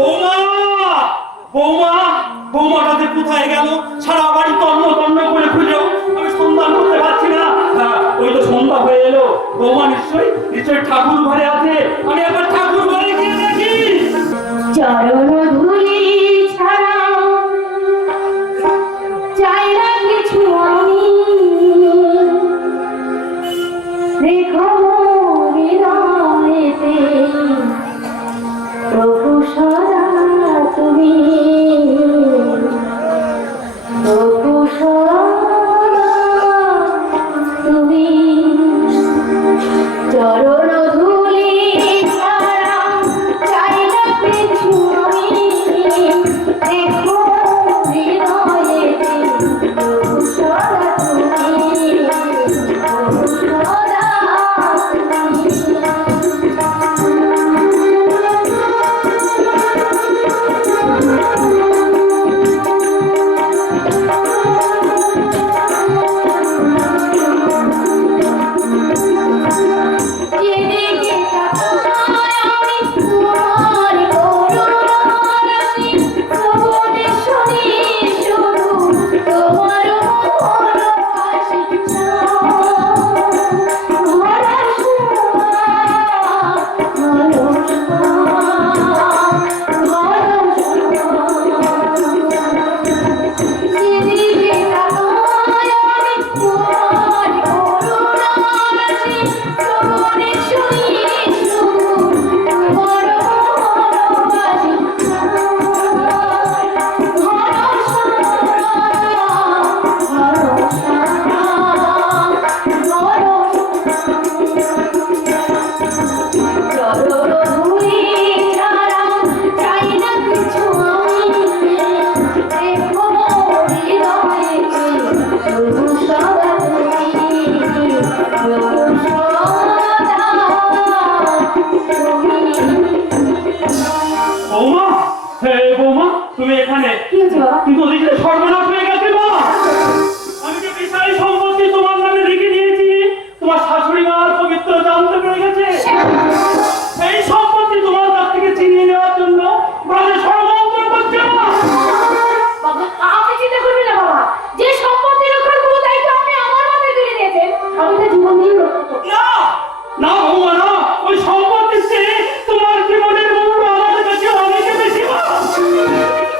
বৌমা বৌমা বৌমাটা যে কোথায় গেল? সারা বাড়ি তন্ন তন্ন করে খুঁজেও আমি সন্ধান করতে পারছি না। ওই তো সন্ধ্যা হয়ে এলো। বৌমা নিশ্চয়ই ঠাকুর ঘরে আছে। আমি একবার ঠাকুর ঘরে গিয়ে দেখি। চরণ ধুলি ছাড়া চাই না কিছু আমি, রেখো হৃদয়েতে প্রভু সদা তুমি, প্রভু সদা তুমি। চরণ ধুলি ছাড়া চাই না কিছু আমি, রেখো হৃদয়েতে প্রভু সদা তুমি, প্রভু সদা তুমি। যেদিকে তাকাই আমি তোমার করুণার রাশি, শ্রবণে শুনি শুধু তোমার মধুর হাসি। ভরা সোনা, ভালো সোনা, ভালো সোনা। যেদিকে তাকাই আমি তোমার করুণার রাশি, শ্রবণে শুনি শুধু তোমার মধুর হাসি। ভরা সোনা, ভালো সোনা, ভালো চরণ ধুলি ছাড়া চাই না কিছু আমি, রেখো হৃদয়েতে প্রভু সদা তুমি, প্রভু সদা তুমি। বৌমা, হে বৌমা, তুমি এখানে? কি হয়েছে বাবা? কিন্তু ওদিকে সর্বনাশ হয়ে গেছে মা। আমি যে বিশাল সম্পত্তি তোমার নামে লিখে দিয়েছি, তোমার শাশুড়ি মার পবিত্র জানতে পেরে গেছে। এই সম্পত্তি তোমার কাছ থেকে ছিনিয়ে নেওয়ার জন্য ওরা যে ষড়যন্ত্র করছে মা। বাবা, আপনি চিন্তা করবেন না বাবা, যে সম্পত্তি রক্ষার পুরো দায়িত্ব আপনি আমার মাথায় তুলে দিয়েছেন, আমি তো জীবন দিয়ে রক্ষা করব। না না বৌমা, না, ওই সম্পত্তির চেয়ে তোমার জীবনের মূল্য আমাদের কাছে অনেক বেশি মা।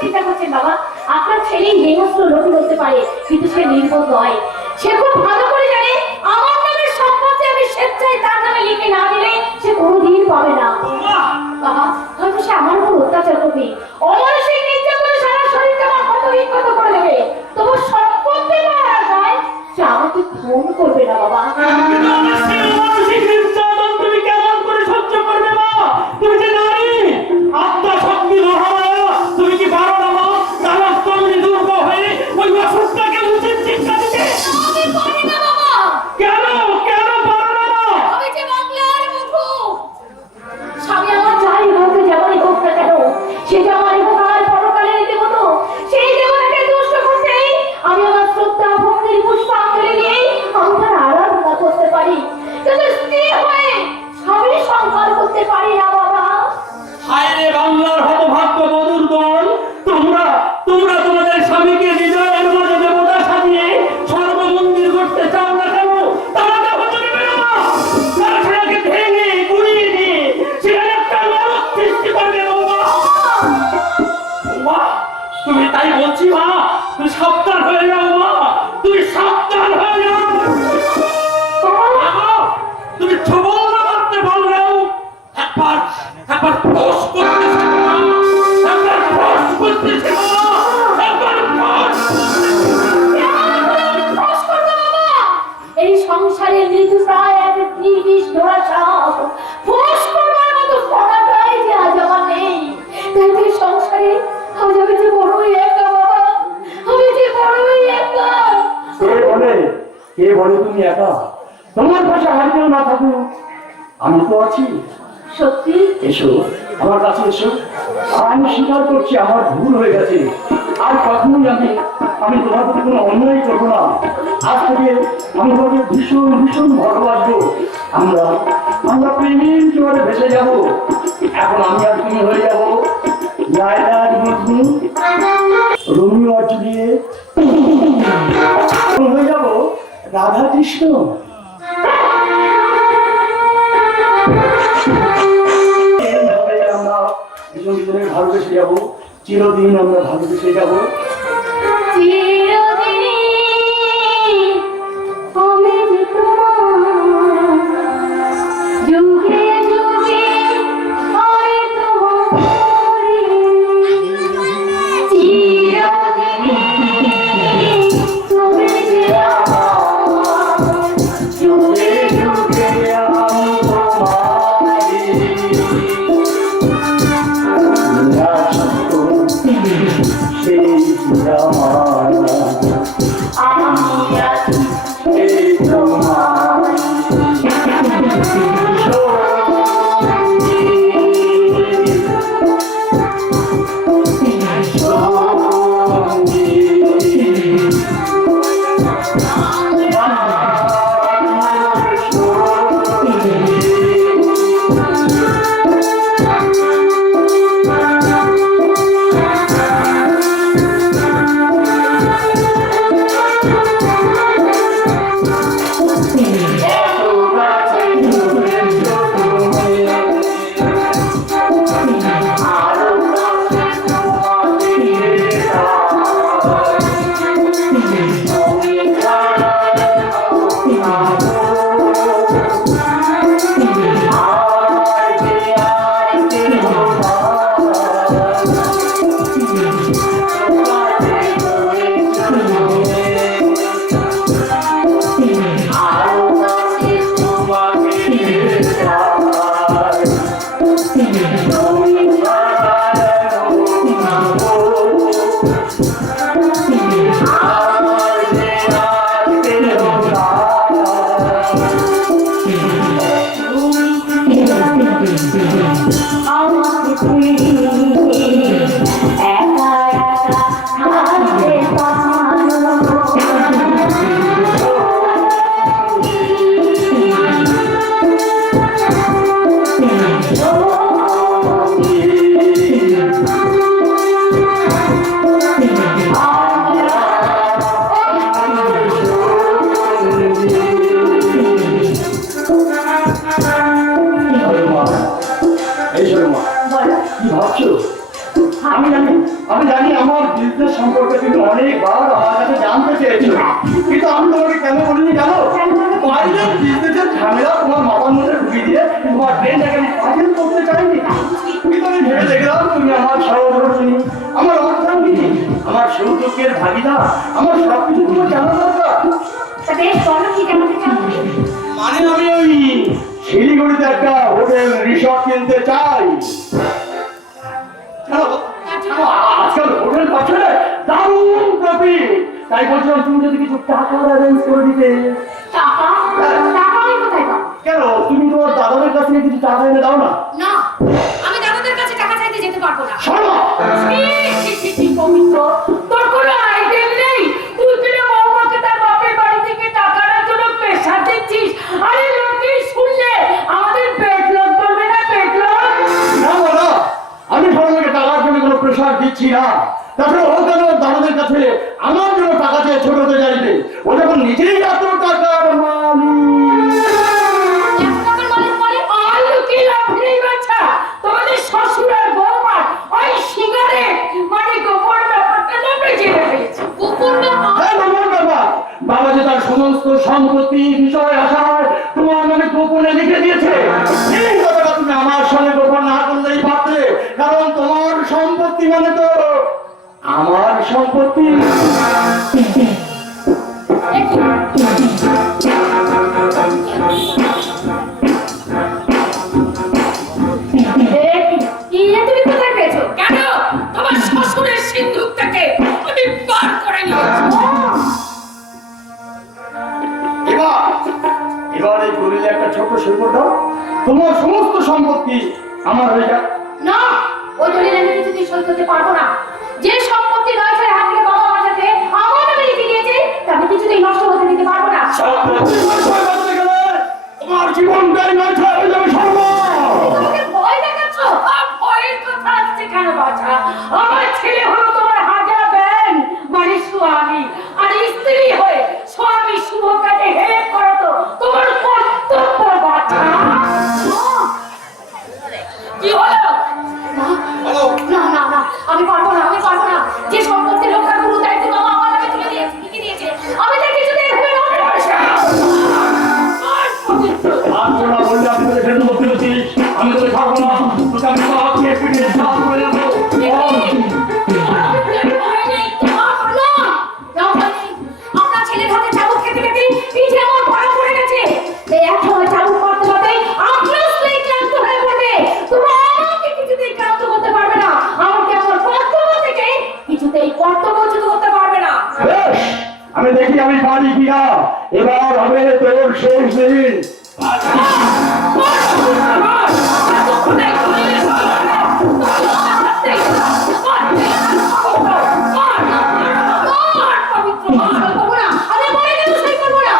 চিন্তা করছেন বাবা, আপনার ছেলে হিংস্র লোক হতে পারে, কিন্তু সে নির্বোধ নয়। সে খুব ভালো করে জানে আমার নামের সম্পত্তি আমি স্বেচ্ছায় তার নামে লিখে না দিলে সে কোনোদিন পাবে না। বৌমা, বাবা, হয়তো সে আমার উপর অত্যাচার করবে, অমানসিক নির্যাতনে সারা শরীরটা আমার কত বিক্ষত করে দেবে, তবু সম্পত্তি পাওয়ার আশায় সে আমাকে ফোন করবে না বাবা। কিন্তু আমার সেই মানসিক নির্যাতন তুমি কেমন করে সহ্য করবে মা? তুমি যে নারী, আত্মা শক্তি মহামায়া, তুমি কি পারো না মা? তারা তুমি দুর্গ হয়ে ওই অসুখটাকে উচিত শিক্ষা দিতে? আমি পারি না বাবা। কেন কেন পারো না মা? আমি যে বাংলার মুখু, স্বামী আমার যাই হোক যেমনই হোক না কেন, সে যে আমার ইহকাল পরকালের দেবতা, সেই দেবতাকে তুষ্ট করতেই আমি আমার শ্রদ্ধা ভক্তির পুষ্পাঞ্জলি দিয়ে আমি তার আরাধনা করতে পারি, কিন্তু স্ত্রী হয়ে স্বামী সংসার করতে পারি না বাবা। হায় রে বাংলার হতভাগ্য বধূর দল, তোমরা তোমরা তোমাদের স্বামীকে হৃদয়ের মাঝে দেবতা সাজিয়ে সর্বমন্দির করতে চাও না কেন? তারা তো হতে দেবে না মা। তারা সেটাকে ভেঙে গুড়িয়ে দিয়ে সেখানে একটা নরক সৃষ্টি করবে বৌমা। মা, তুমি তাই বলছি মা, তুমি সাবধান হয়ে যাও মা, তুমি সাবধান হয়ে যাও। বাবা, তুমি ছবল না করতে পারলেও একবার একবার ফোঁস করতে শেখো মা, একবার ফোঁস করতে শেখো মা, একবার ফোঁস। এই সংসারের মৃত্যু প্রায় এক নির্বিষ ধরা সাপ, ফোঁস করবার মতো ক্ষমতাই যে আজ আমার নেই। তাই তো এই সংসারে আজ আমি যে বড়ই একা বাবা, আমি যে বড়ই একা। কে বলে তুমি একা? তোমার পাশে আর কেউ না থাকুক, আমি তো আছি। সত্যি? এসো আমার কাছে এসো। আমি স্বীকার করছি আমার ভুল হয়ে গেছে। আর কখনোই আমি তোমার প্রতি কোনো অন্যায় করবো না। আজ থেকে আমি তোমাকে ভীষণ ভীষণ ভালোবাসবো। আমরা প্রেমের জোয়ারে ভেসে যাব। এখন আমি আর তুমি হয়ে যাবো লায়লা আর মজনু, রোমিও আর জুলিয়েট, হয়ে যাব রাধা কৃষ্ণ। এইভাবে আমরা দুজন দুজনে ভালোবেসে যাবো, চিরদিন আমরা ভালোবেসে যাবো। আমি জানি আমার বিজনেস সম্পর্কে তুমি অনেকবার আমার কাছে জানতে চেয়েছো, কিন্তু আমি তোমাকে কেন বলিনি জানো? বাইরের বিজনেসের ঝামেলা তোমার মাথার মধ্যে ঢুকিয়ে দিয়ে তোমার ব্রেনটাকে আমি পাগল করতে চাইনি। কিন্তু আমি ভেবে দেখলাম তুমি আমার সহধর্মিণী, আমার অর্থাঙ্গিনী, আমার সুখ-দুঃখের ভাগিদার, আমার সবকিছু তোমার জানা দরকার। মানে আমি ওই শিলিগুড়িতে একটা হোটেল রিসর্ট কিনতে চাই। আজকাল হোটেল পাচ্ছে দারুণ প্রফিট, তাই বলছিলাম তুমি যদি কিছু টাকা অ্যারেঞ্জ করে দিতে। কেন তুমি তোমার দাদাদের কাছে কিছু টাকা এনে দাও না? না, আমি দাদাদের কাছে টাকা চাইতে যেতে পারবো না। শোনো, পবিত্র তোর কোনো আইডিয়া নেই? তুই কিনা বৌমাকে তার বাপের বাড়ি থেকে টাকা আনার জন্য পেশা দিচ্ছিস। আরে লোকে শুনলে আমাদের পেট লোক বলবে না, পেট লোক। না না, আমি শোনোকে টাকার জন্য কোনো প্রেশার দিচ্ছি না। তারপরে ও কেন দাদাদের কাছে আমার জন্য টাকা চেয়ে ছোট হতে চাইবে? ও যখন নিজেই এত টাকার মালিক। তোমাদের শ্বশুর আর বৌমার ওই সিগারেট মানে গোপন ব্যাপারটা তোমরা জেনে ফেলেছো। গোপন ব্যাপার? হ্যাঁ, গোপন ব্যাপার। বাবা যে তার সমস্ত সম্পত্তি বিষয় আশায় তোমার নামে গোপনে লিখে দিয়েছে। এই কথাটা তুমি আমার সঙ্গে গোপন না করলেই পারতে, কারণ তোমার সম্পত্তি মানে তো আমার সম্পত্তি। তুমি কোথায় পেয়েছো? কেন? তোমার শ্বশুরের সিন্ধুক থেকে আমি বার করে নিয়েছি। এবার এই গরিলে একটা ছোট সৈকত দাও, তোমার সমস্ত সম্পত্তি আমার হয়ে যাক। না, ওই দলিল আমি কিছুতেই সই করতে পারবো না। যে সম্পত্তি রয়েছে হাত থেকে বাবা আমার সাথে আমার নামে লিখে দিয়েছে, তা আমি কিছুতেই নষ্ট হতে দিতে পারবো না। সম্পত্তি নষ্ট করতে গেলে তোমার জীবনটাই নষ্ট হয়ে যাবে। সর্ব তোমাকে ভয় দেখাচ্ছ? আর ভয়ের কথা আসছে যাচ্ছে কেন বাছা? আমার ছেলে হলো তোমার হাজার ব্যান মানে স্বামী, আর স্ত্রী হয়ে স্বামী শুভ কাজে হেল্প করা তো তোমার কর্তব্য বাছা। কি হলো? না না না, আমি পারবো না, আমি পারবো না। যে সম্পত্তি রক্ষা করবো তাই তো বাবা আমার নামে তুলে দিয়েছে, লিখে দিয়েছে। আমি তার কিছুতে এভাবে নষ্ট করছি না। আর তোরা বললে আমি তোকে ফেরত করতে পেরেছিস, আমি তোকে ছাড়বো না, তোকে আমি বাবাকে পিঠে ছাড় করে দেবো। আপনার ছেলের হাতে চাবুক খেতে খেতে পিঠে আমার বড় পড়ে গেছে। এই এক সময় চাবুক মারতে মারতে আপনার স্ত্রী ক্লান্ত হয়ে পড়বে। তোমরা আমাকে কিছুতেই ক্লান্ত করতে পারবে না। আমাকে আমার কর্তব্য থেকে কিছুতেই কর্তব্যচ্যুত করতে পারবে না। বেশ, আমি দেখি আমি পারি কিনা। এবার হবে তোর শেষ দিন। আমি বলে কেন সই করবো না?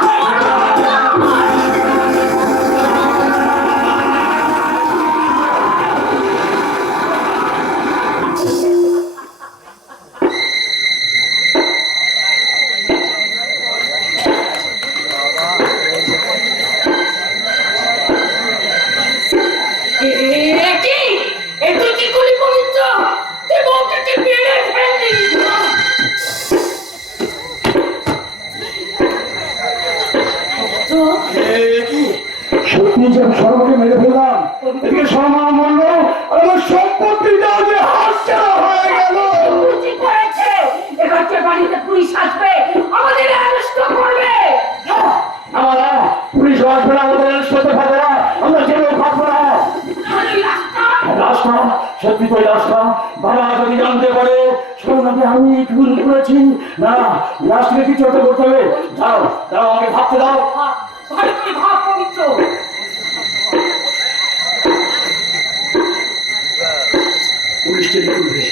সত্যি যে সর্বকে মেরে ফেললাম, এদিকে সম্মান মূল্য আর আমার সম্পত্তিটাও যে হাতছাড়া হয়ে গেল। এবার যে বাড়িতে পুলিশ আসবে আমাদের অ্যারেস্ট করবে। আমরা পুলিশ আসবে না, আমাদের সাথে পাবে না, আমরা জেলেও থাকবো না। রাস্তা সত্যি তো রাস্তা বাবা যদি জানতে পারে সোনাকে আমি খুন করেছি, না রাস্তাকে কিছু একটা করতে হবে। যাও যাও, আমাকে ভাবতে দাও। ভালো করে ভাব পবিত্র। পুলিশ টেনে তুলবে,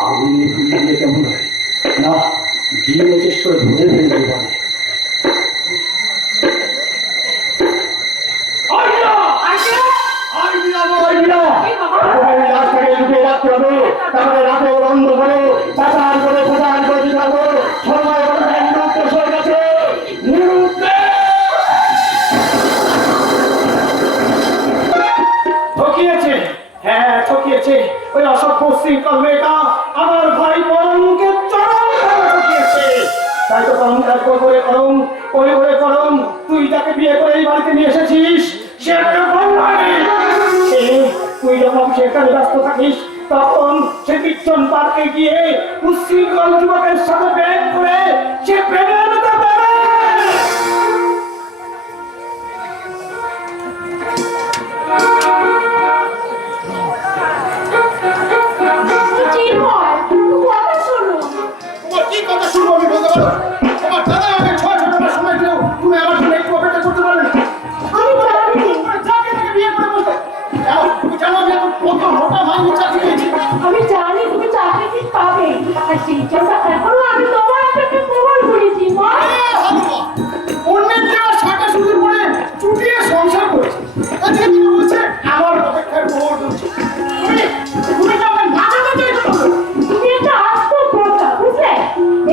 আমি ঘুরিয়ে দিয়ে কেমন হয় না, গিয়ে চেষ্টা করে ধরে ফেলতে পারে। তারপরে রাতে বন্ধ করে পাচার করে প্রচার করে দিতে হবে। সময় হয়ে গেছে, ঠকিয়েছে, হ্যাঁ ঠকিয়েছে। ওই অসভ্য শৃঙ্খল মেয়েটা আমার ভাই বরংকে চরমভাবে ঠকিয়েছে। তাই তো করম তুই যাকে বিয়ে করে এই বাড়িতে নিয়ে এসেছিস সে একটা বংশী। তুই যখন সেখানে ব্যস্ত থাকিস তখন সে পিছন পার্কে গিয়ে উচ্ছৃঙ্খল যুবকের সাথে প্রেম করে সে প্রেমের মতো করে। কি কথা শুনবো আমি বলতে পারো? তোমার দাদা আমাকে 6 মাস সময় দিলেও তুমি আমার জন্য একটু অপেক্ষা করতে পারবে না? আমি জানি, যাকে তাকে বিয়ে করে বসে তুমি জানো আমি এখন কত মোটা মাইনে চাকরি পেয়েছি। আমি জানি তুমি চাকরি ঠিক পাবে, আর সেই জন্য এখনো আমি তোমার অপেক্ষা প্রমাণ করেছি মা। অন্যের দেওয়া শাখা সুদের পরে চুটিয়ে সংসার করেছে, এদিকে তুমি বলছে আমার অপেক্ষার প্রহর চলছে। তুমি তো আমার না জানা চাইছো। তুমি একটা আত্মপ্রজ্ঞা বুঝলে?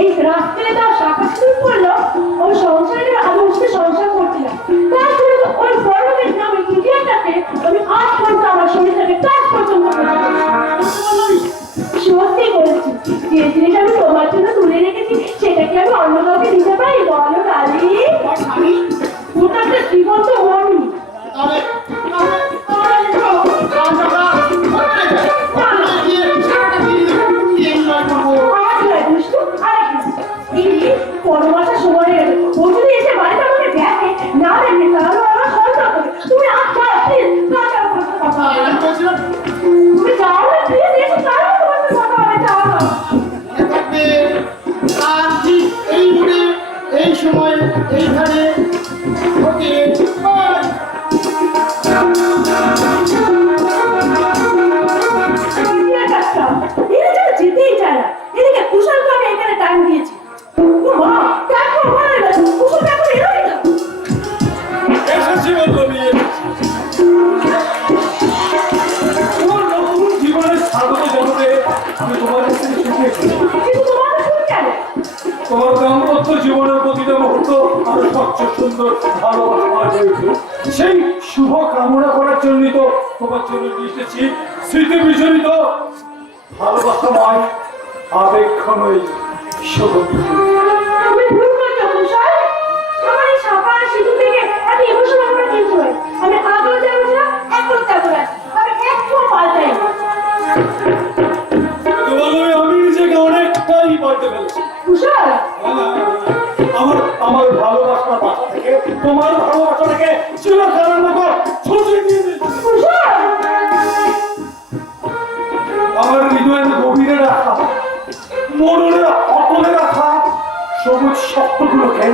এই রাস্তায় তার শাখা শুরু করলো, ওই সংসারের আমি উঠতে সংসার করছিলাম। তারপরে তো ওই বড়দের নামে ইডিয়াটাকে আমি আজ পর্যন্ত আমার শরীর থেকে কাজ পর্যন্ত সত্যি বলেছি। যে জিনিস আমি তোমার জন্য তুলে রেখেছি সেটাকে আমি অন্য কাউকে দিতে পারি বলো ডালি? তোমার স্বামী ওটা একটা জীবন্ত মনি। তাহলে এই সময় এইখানে যেতেই চায় না। এদিকে কুশলকে আমি এখানে টাইম দিয়েছি। মা দেখো ভালো গেছে, কুশল এখন এলোই না। এসেছি বলবো, সুন্দর ভালোবাসা হয়েছে, সেই শুভ কামনা করার জন্যই তো তোমার জন্য লিখেছি স্মৃতি বিজড়িত ভালোবাসাময় আবেগময় শুভ আমি ভুল করছি অফিসার। আমার এই সাপা শিশু থেকে এত ইমোশন আমরা কিছু হয়। আমি আগেও যাবো না, এখনো যাবো না। আমি একটু পাল্টাই না। তোমাকে আমি নিজেকে অনেকটাই পাল্টে ফেলেছি। তুষার, আমার ভালোবাসার বাসা থেকে তোমার ভালোবাসাটাকে চিরকালের মতো ছুটে দিয়ে দিয়েছি। তুষার, আমার হৃদয়ের গভীরে রাখা, মরণের অটলে রাখা সবুজ শব্দগুলোকে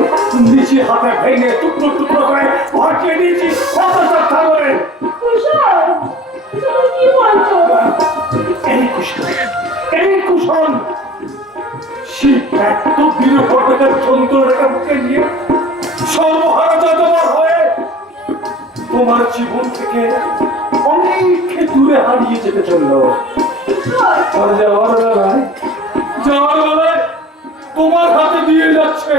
নিচে হাতে ভেঙে টুকরো টুকরো করে ভাটিয়ে দিয়েছি অপচর্চা করে। তুষার, তুমি কি বলছো? এই কুশল সেই এত বিরূপতার যন্ত্রণাকে মুখে নিয়ে সর্বহারা যতবার হয়ে তোমার জীবন থেকে অনেক দূরে হারিয়ে যেতে চললো। আর যাওয়ার বেলায় তোমার হাতে দিয়ে যাচ্ছে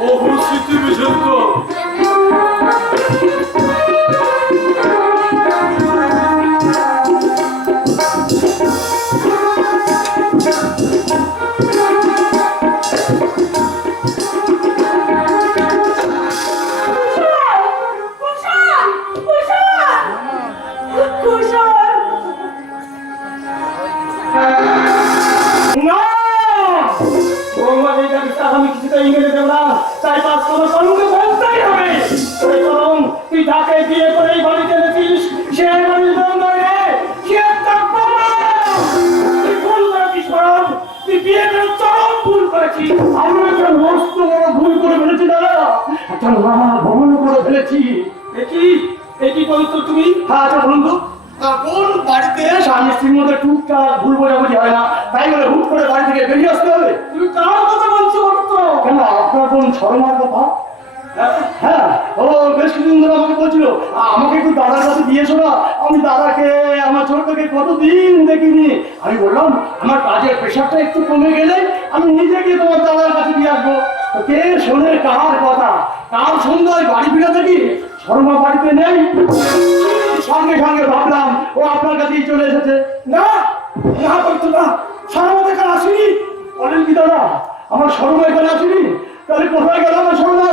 বহু স্মৃতি বিশুদ্ধ। না বৌমা যেটা বিশ্বাস আমি কিছুটা ইংরেজি দেব না, তাই তার তোমার সঙ্গে বলতেই হবে। ওই বরং তুই যাকে বিয়ে করে এই বাড়িতে এনেছিস সে বাড়ির বউ নয় রে, সে একটা বোমা। তুই ভুল করেছিস বরং, তুই বিয়ে করে চরম ভুল করেছিস। আমি একটা মস্ত বড় ভুল করে ফেলেছি দাদা, একটা মহা ভুল করে ফেলেছি। একই পবিত্র তুমি। হ্যাঁ আচ্ছা বন্ধু, কোন বাড়িতে স্বামী স্ত্রীর মধ্যে টুকটাক ভুল বোঝাবুঝি হয় না, তাই বলে হুট করে বাড়ি থেকে বেরিয়ে আসতে হবে? তুমি কার কথা বলছো পবিত্র? কেন আপনার কোন শর্মার কথা? হ্যাঁ, ও বেশ কিছুদিন ধরে আমাকে বলছিল আমাকে একটু দাদার কাছে দিয়ে এসো না, আমি দাদাকে আমার ছোট থেকে কতদিন দেখিনি। আমি বললাম আমার কাজের প্রেশারটা একটু কমে গেলে আমি নিজে গিয়ে তোমার দাদার কাছে দিয়ে আসবো। তো কে শোনে কার কথা? কাল সন্ধ্যায় বাড়ি ফিরে দেখি শর্মা বাড়িতে নেই। সঙ্গে সঙ্গে ভাবলাম ও আপনার কাছেই চলে এসেছে। না না করতো না, সারা দেখা আসেনি। বলেন কি দাদা, আমার শর্মা এখানে আসেনি? তাহলে কোথায় গেল আমার শর্মা?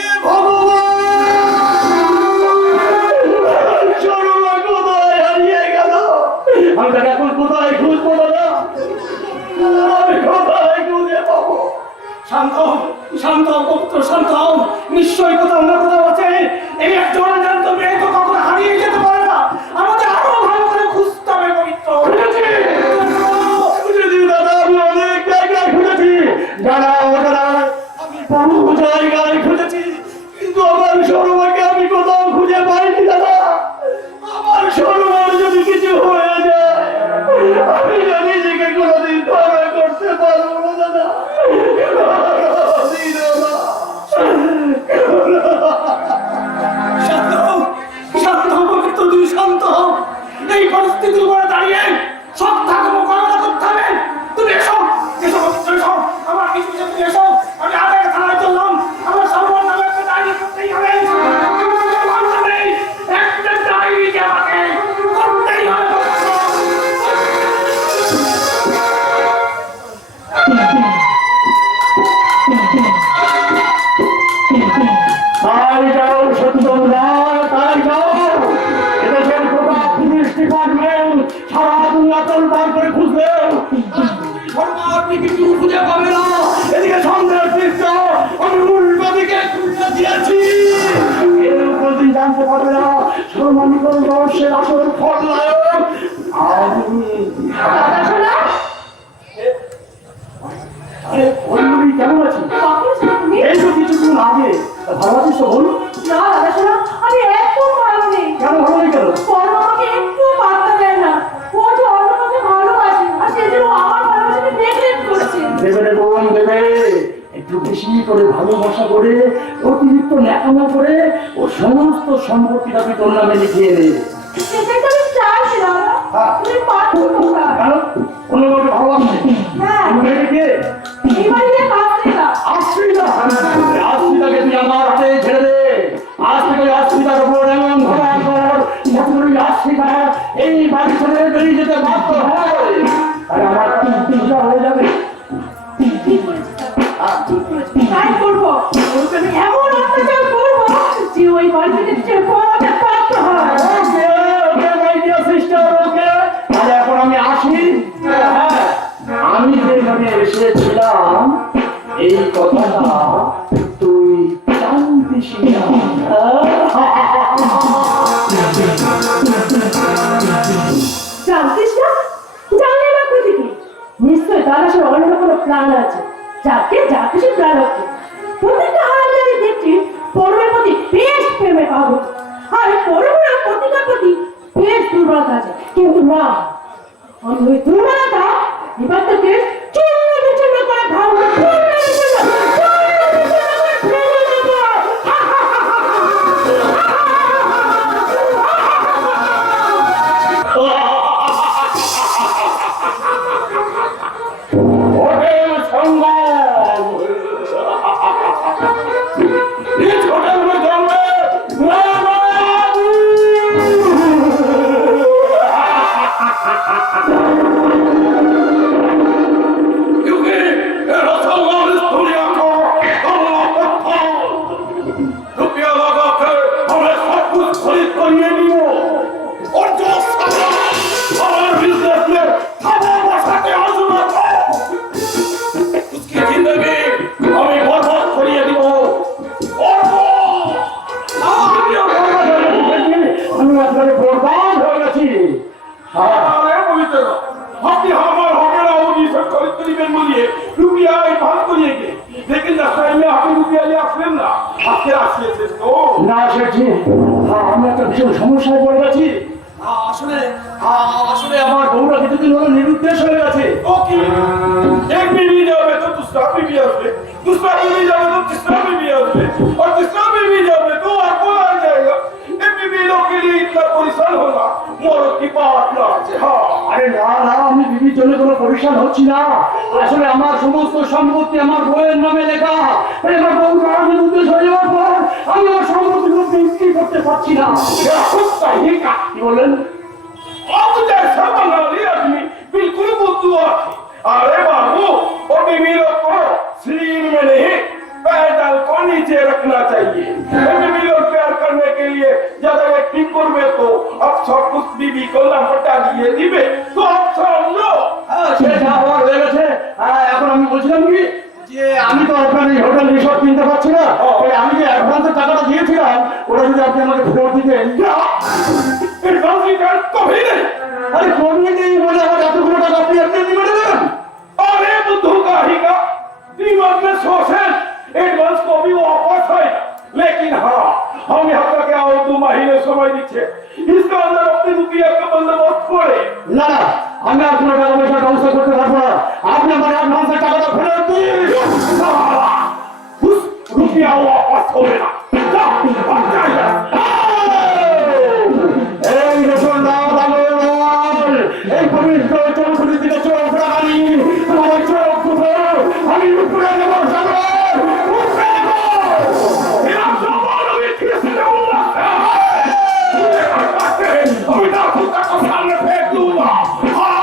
এ ভগবান, শর্মা কোথায় হারিয়ে গেল? আমি তাকে এখন কোথায় খুঁজবো দাদা? আমি কোথায় খুঁজে পাবো? শান্ত শান্ত পবিত্র শান্ত, নিশ্চয়ই কোথাও না কোথাও আছে। এই একজন জানত মেয়ে তো কখনো হারিয়ে যেতে পারে না, আমাদের আরো ভালো করে খুঁজতে হবে পবিত্র। খুঁজেছি দাদা, আমি অনেক জায়গায় খুঁজেছি, আমি বহু জায়গায় খুঁজেছি, কিন্তু আমার শর্মাকে আমি কোথাও খুঁজে পাইনি দাদা। আমার শর্মার যদি কিছু হয়ে যায় আমি নিজেকে কোনোদিন ধরা করতে পারবো না দাদা। শান্ত শান্ত পবিত্র, তুই শান্ত। এই পরিস্থিতির উপরে দাঁড়িয়ে সব থাকবো গণনা করতে হবে। তুমি এসো এসো পবিত্র, এসো আমার কিছু তুমি এসো। আমি আগে থানায় চললাম, আমার সর্বর নামে একটা ডায়েরি করতেই হবে। একটা ডায়েরি আমাকে করতেই হবে। তাই যাও সত্যমরা, তাই যাও। এদেশের গোটা পুলিশ ডিপার্টমেন্ট সারা দুনিয়া তোলপাড় করে খুঁজলেও আপনি কিছু খুঁজে পাবে না। এদিকে সন্দেহের দৃশ্য আমি উল্টো দিকে খুঁজে দিয়েছি, এর কোনদিন জানতে পারবে না সর্বানিকল রহস্যের আসল ফলনায়ক আমি। দাদা শোনা, আরে বন্ধুরি কেমন আছি? এই তো কিছুক্ষণ আগে, ভালো আছিস তো বল? না দাদা শোনা, আমি একদম ভালো নেই। কেন ভালো নেই কেন? কর্ম আমাকে একটু পাত্তা দেয় না। ও যে অন্য কাউকে ভালোবাসে, আর সেজন্য আমার ভালোবাসাকে নেগলেক্ট করছে। দেবে রে বোন দেবে, একটু বেশি করে ভালোবাসা করে অতিরিক্ত ন্যাকামো করে ও সমস্ত সম্পত্তিটা তুই তোর নামে লিখিয়ে নে। সেটাই তো আমি চাইছি দাদা। হ্যাঁ। তুমি পারছো কোথায়? কেন অন্য কাউকে ভালোবাসছে? হ্যাঁ। মেয়েকে এই বাড়িতে কাজ নেই না। আসছি না, আসছি তাকে আমার হাতে ছেড়ে দে। আজ থেকে অস্মিতার উপর এমন ঘোরার পর মধুরী অস্মিতা এই বাড়ি ছেড়ে বেরিয়ে যেতে বাধ্য হয়। আর আমার চিন্তা হয়ে যাবে। তাই করবো, ওর জন্য এমন অত্যাচার করবো যে ওই বাড়ি থেকে ছেড়ে পড়াতে বাধ্য হয়। ওকে, ওকে, my dear sister, ওকে। তাহলে এখন আমি আসি। হ্যাঁ, আমি যেখানে এসেছিলাম এই কথাটা তুই জানতিস না। জানতিস না? জানলে না কোথা থেকে? নিশ্চয় তার আসলে অন্য কোনো প্ল্যান আছে, যাকে যা খুশি প্ল্যান আছে। প্রত্যেকটা হারামজাদি দেখছি পরমের প্রতি বেশ প্রেমে পাগল, আর পরমের প্রতিকার প্রতি বেশ দুর্বলতা আছে। কিন্তু না, আমি ওই দুর্বলতা এবার থেকে চূর্ণ বিচূর্ণ করে ভাববো, চূর্ণ বিচূর্ণ করে ফেলে দেবো। হোটেল সংগ্রাম। এই হোটেল में चलবে क्योंकि रसोल्ला इस दुनिया को अल्लाह पत्थर रुपया लगा कर हमें सब कुछ खरीद कर ये लियो और जो सामान हमारे बिजनेस में हवा बसाते आजुना था उसकी जिंदगी हमें बर्बाद करिए दियो और वो আমি আপনাকে বরবাদ হয়ে গেছি। আরে পবিত্র আপনি আমার হবে না ও নিয়ে খরিদ করিবেন বলিয়ে রুপিয়া এই ভাগ করিয়ে গে लेकिन রাস্তায় আমি আপনি রুপিয়া নিয়ে আসলেন না আজকে আসিয়েছে তো না সেটি আমি একটা ভীষণ সমস্যায় পড়ে গেছি। আসলে আসলে আমার বউরা কিছুদিন হলো নিরুদ্দেশ হয়ে গেছে। ओके एक बीवी जावे तो दूसरा बीवी आवे दूसरा बीवी जावे तो तीसरा बीवी आवे और तीसरा बीवी जावे तो और कौन आ जाएगा एक बीवी लोग के लिए इतना परेशान होना मौत की बात ना है हाँ আরে না না, আমি বিবির জন্য কোনো পরিশ্রম হচ্ছি না। আসলে আমার সমস্ত সম্পত্তি আমার বউয়ের নামে লেখা। আরে আমার বউ নিরুদ্দেশ হয়ে যাওয়ার পর আমি আমার সম্পত্তিগুলো বিক্রি করতে পারছি না। क्या खुद सही का কি বললেন? अब जैसा बना लिया आदमी बिल्कुल बुद्धू आती अरे बाबू और बीवी लोग को शरीर में नहीं पैदल को नीचे रखना चाहिए बीवी लोग प्यार करने के लिए ज्यादा एक्टिंग करवे तो अब सब कुछ बीवी को लपटा दिए दिवे तो अब समझो সেটা আমার হয়ে গেছে। এখন আমি বলছিলাম কি যে আমি তো আপনার এই হোটেল রিসর্ট কিনতে পারছি না। তাই আমি যে অ্যাডভান্সের টাকাটা দিয়েছিলাম ওটা যদি আপনি আমাকে ফেরত দিতেন। क्या एडवांस रिटर्न कभी नहीं আরে কমিয়ে নেই বলে আমার এতগুলো টাকা আপনি আপনি মেরে দেবেন? अरे बुद्धू का ही का दिमाग में सोचे एडवांस को भी वापस आएगा लेकिन हाँ हम यहाँ का क्या और 2 महीने समय दीजिए इसका अंदर अपने रुपया का बंदोबस्त करे না না, আমি আর কোনো টাকা পয়সা ব্যবস্থা করতে পারবো না। আপনি আমার অ্যাডভান্সের টাকাটা ফেরত দিন। उस रुपया वापस होगा जा भाग जाएगा এই রসুলদার আগরওয়াল, এই পবিত্র চৌধুরী থেকে চোখ রাখানি আমার চোখ দুটো আমি উপরে নেব সাগর উপরে নেব। मेरा जवान अभी किसी ने उम्र से अभी ना कुत्ता को सामने फेंक दूंगा ও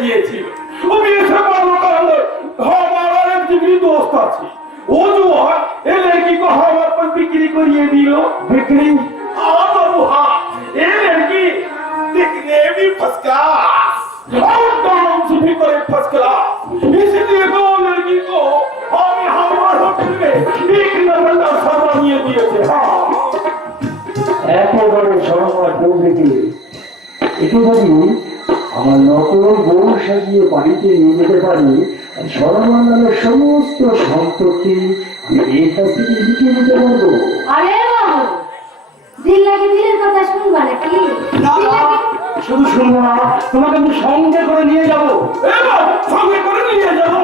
গিয়েছিল। ও বিয়েছে পারলো কারণ हमारा एक जिगरी दोस्त আছে। ও जो है ये लड़की को हमारे पर बिक्री करिए दियो। बिक्री? हाँ बाबू हाँ। ये लड़की दिखने भी फर्स्ट क्लास और डांस भी करे फर्स्ट क्लास। इसलिए तो लड़की को हमें हमारे होटल में एक नंबर का सामान ये दिए थे। हाँ। একেবারে সরকার প্রভৃতি একটু যদি আমার নকল বউ সাজিয়ে বাড়িতে নিয়ে যেতে পারি সরমানের সমস্ত সম্পত্তি আমি এই কাছ থেকে লিখে নিতে পারবো। আরে বাবু, দিল লাগে দিলের কথা শুনবা নাকি? না না, শুধু শুনবো না, তোমাকে আমি সঙ্গে করে নিয়ে যাবো। এবার সঙ্গে করে নিয়ে যাবো।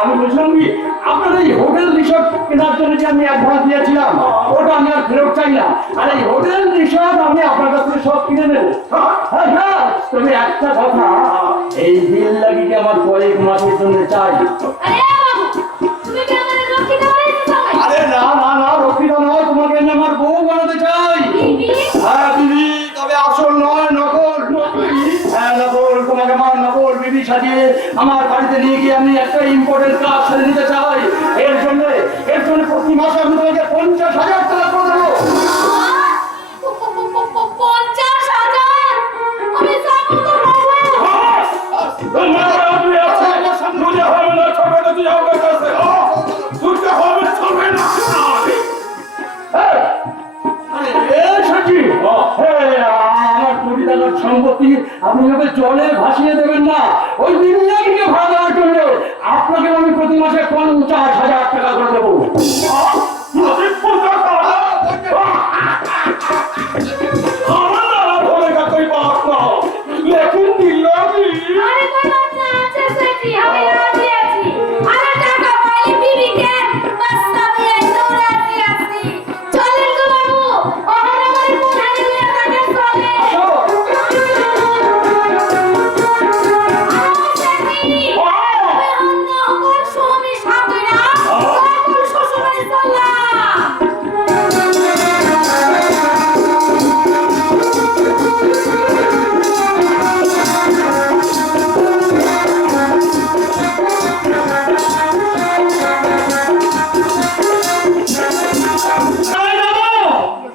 আমি বুঝলাম কি আপনার এই হোটেল রিসোর্ট কেনার জন্য যে আমি অ্যাডভান্স দিয়েছিলাম ওটা আমি আর ফেরত চাই না। আর এই হোটেল রিসোর্ট আমি আপনার কাছ থেকে সব কিনে নেবো। হ্যাঁ, তবে একটা কথা, এই বিল লাগিয়ে আমার কয়েক মাসের জন্য চাই। আরে বাবু, তুমি কি আমাদের রক্ষিত বানাইতে চাও? আরে না না না, রক্ষিত নয়, তোমাকে আমি আমার বউ বানাতে চাই। বিবি? হ্যাঁ বিবি, তবে আসল নয়, নকল। হ্যাঁ নকল, তোমাকে আমার নকল বিবি সাজিয়ে আমার বাড়িতে নিয়ে গিয়ে আমি একটা ইম্পর্টেন্ট কাজ ছেড়ে নিতে চাই। এর জন্য প্রতি মাসে আমি তোমাকে 50,000 টাকা করে দেবো। 50,000? আমি যাবো তো বাবু। मुझे हमें ना छोड़े तो तुझे होगा कैसे? तुझे हमें छोड़े ना। আমার কোটি টাকার সম্পত্তি আপনি ওকে জলে ভাসিয়ে দেবেন না। ওই বিনিয়োগকে ভাড়া দেওয়ার জন্য আপনাকে আমি প্রতি মাসে 50,000 টাকা করে দেবো। मुझे पूछा था। हमारा होने का कोई बात ना हो, लेकिन दिल्ली আরে কই বাত না আছে সেটি, আমি রাজি আছি। আরে টাকা পাইলে বিবিকে বাস্তা দিয়ে দৌড়াতে আছি। চলেন গো বাবু, ওখানে আমাদের কোঠায় নিয়ে যাবেন চলে।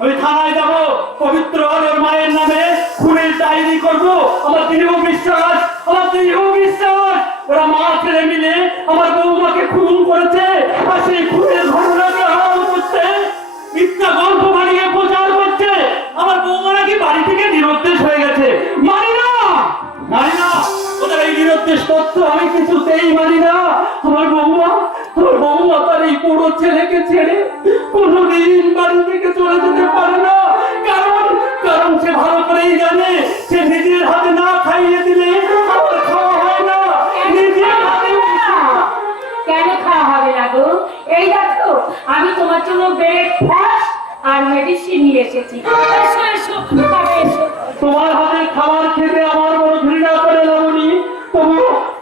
আমি থানায় যাবো, পবিত্র আলোর মায়ের নামে খুনের ডায়েরি করবো। আমার দৃঢ় বিশ্বাস, ওরা মা ছেলে মিলে আমার বৌমাকে খুন করেছে। আর সেই খুনের ঘটনাকে আড়াল করতে মিথ্যা গল্প বানিয়ে প্রচার করছে। আমার বৌমা নাকি বাড়ি থেকে নিরুদ্দেশ হয়ে গেছে। মানি না ওদের এই নিরুদ্দেশ তথ্য আমি কিছুতেই মানি না। আমার বৌমা তার এই পুরো ছেলেকে ছেড়ে কোনোদিন বাড়ি থেকে চলে যেতে পারে না। কারণ সে ভালো করেই জানে সে নিজের হাতে না খাইয়ে দিলে আমার খাওয়া হয় না। নিজের হাতে কেন খাওয়া হবে না গো? এই দেখো, আমি তোমার জন্য ব্রেকফাস্ট আর মেডিসিন নিয়ে এসেছি। এসো এসো, তবে এসো। তোমার হাতে খাবার খেতে আমার বড় ঘৃণা করে লাবণী।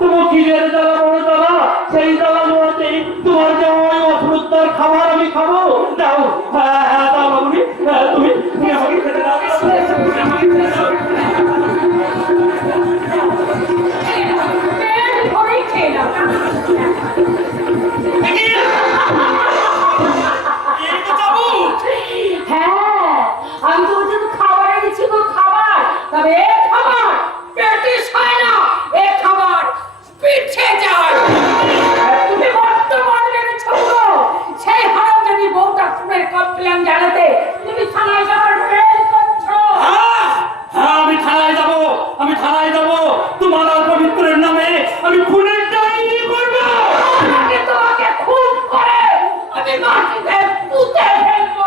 তবু খিদের জ্বালা বড় জ্বালা, সেই জ্বালা জোড়াতে তোমার দেওয়া অশ্রুদ্ধার খাবার আমি খাবো। দাও, হ্যাঁ দাও লাবণী, তুমি আমাকে খেতে দাও। পেট ভরে খেয়ে নাও। হ্যাঁ, আমি তোমার জন্য খাবার এনেছি গো, খাবার। তবে এ খাবার পেটে খায় না, এ খাবার পিঠে যায়। তুমি বর্তমান এনেছো গো, সেই হারামজাদি বউটা খুনের কমপ্লেন জানাতে তুমি থানায় যাওয়ার প্ল্যান করছো। হ্যাঁ, আমি থানায় যাবো। তোমার আর পবিত্রের নামে আমি খুনের ডায়েরি করবো। তোমাকে খুন করে আমি মাটিতে পুঁতে ফেলবো।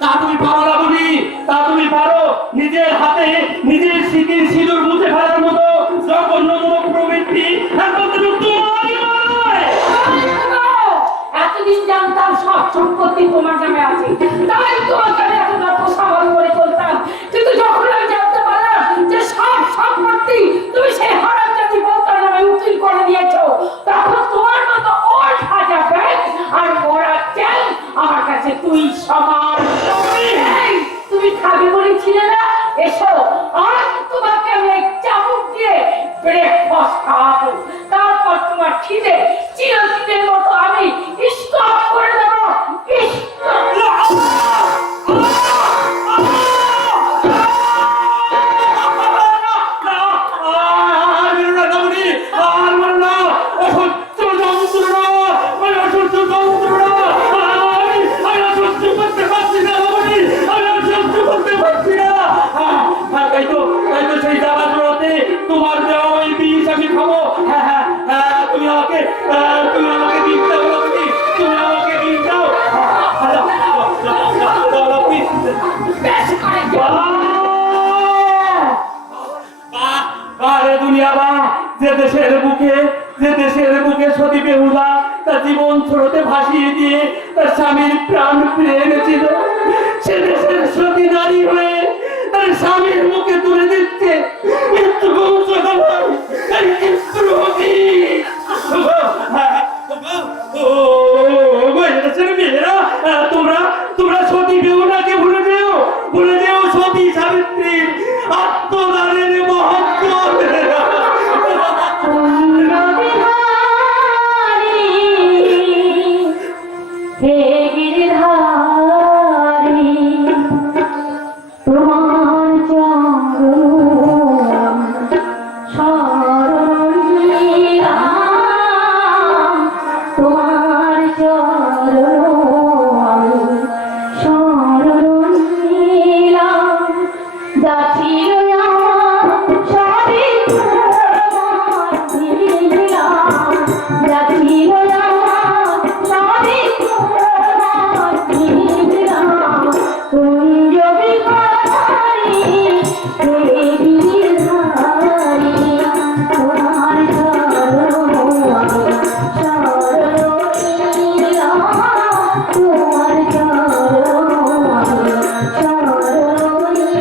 তা তুমি পারো লাবণী, তা তুমি পারো। নিজের হাতে নিজের স্মৃতির সিঁদুর মুছে ফেলার মতো জঘন্যতম প্রবৃত্তি একমাত্র তোমারই নয়। এতদিন জানতাম সব সম্পত্তি তোমার নামে আছে, তাই তোমাকে আমি এত সাবধান করে চলতাম। কিন্তু যখন আমি জানতে পারলাম যে সব সম্পত্তি তুমি সেই হারামজাদি বউটার নামে উকিল করে দিয়েছো, তখন তোমার মতো ওর ভাজা ব্যাগ আর মোড়া চাল আমার কাছে তুই সমান। এই, তুমি খাবে বলেছিলে না? এসো, আর তোমাকে খাওয়াবো, তারপর তোমার খিদে চিরদিনের মতো আমি স্টপ করে দেবো। তোমার দেওয়া ওই বিষ আমি খাবো। হ্যাঁ হ্যাঁ হ্যাঁ, তুমি আমাকে বিষ দাও রমণী, তুমি আমাকে বিষ দাও। বেশ করে আরে দুনিয়া বা, যে দেশের বুকে সতী বেহুলা তার জীবন স্রোতে ভাসিয়ে দিয়ে তার স্বামীর প্রাণ ফিরে এনেছিল, সে দেশের সতী নারী হয়ে তার স্বামীর মুখে তুলে দিচ্ছে মৃত্যু বংশধর, এই মৃত্যুবতী। মেয়েরা, তোমরা সতী বেহুলাকে ভুলে যেও সতী সাবিত্রীর আত্মদানের মহত্ব। হে গিরিধারী, তোমার চরণ শরণ নিলাম, তোমার চরণ শরণ নিলাম, যা ছিল আমার সবই তোমার দিলাম, যা ছিল আমার সবই তোমার দিলাম, কুঞ্জ বিহারী, হে গিরিধারী, তোমার চরণ শরণ নিলাম, তোমার চরণ শরণ নিলাম।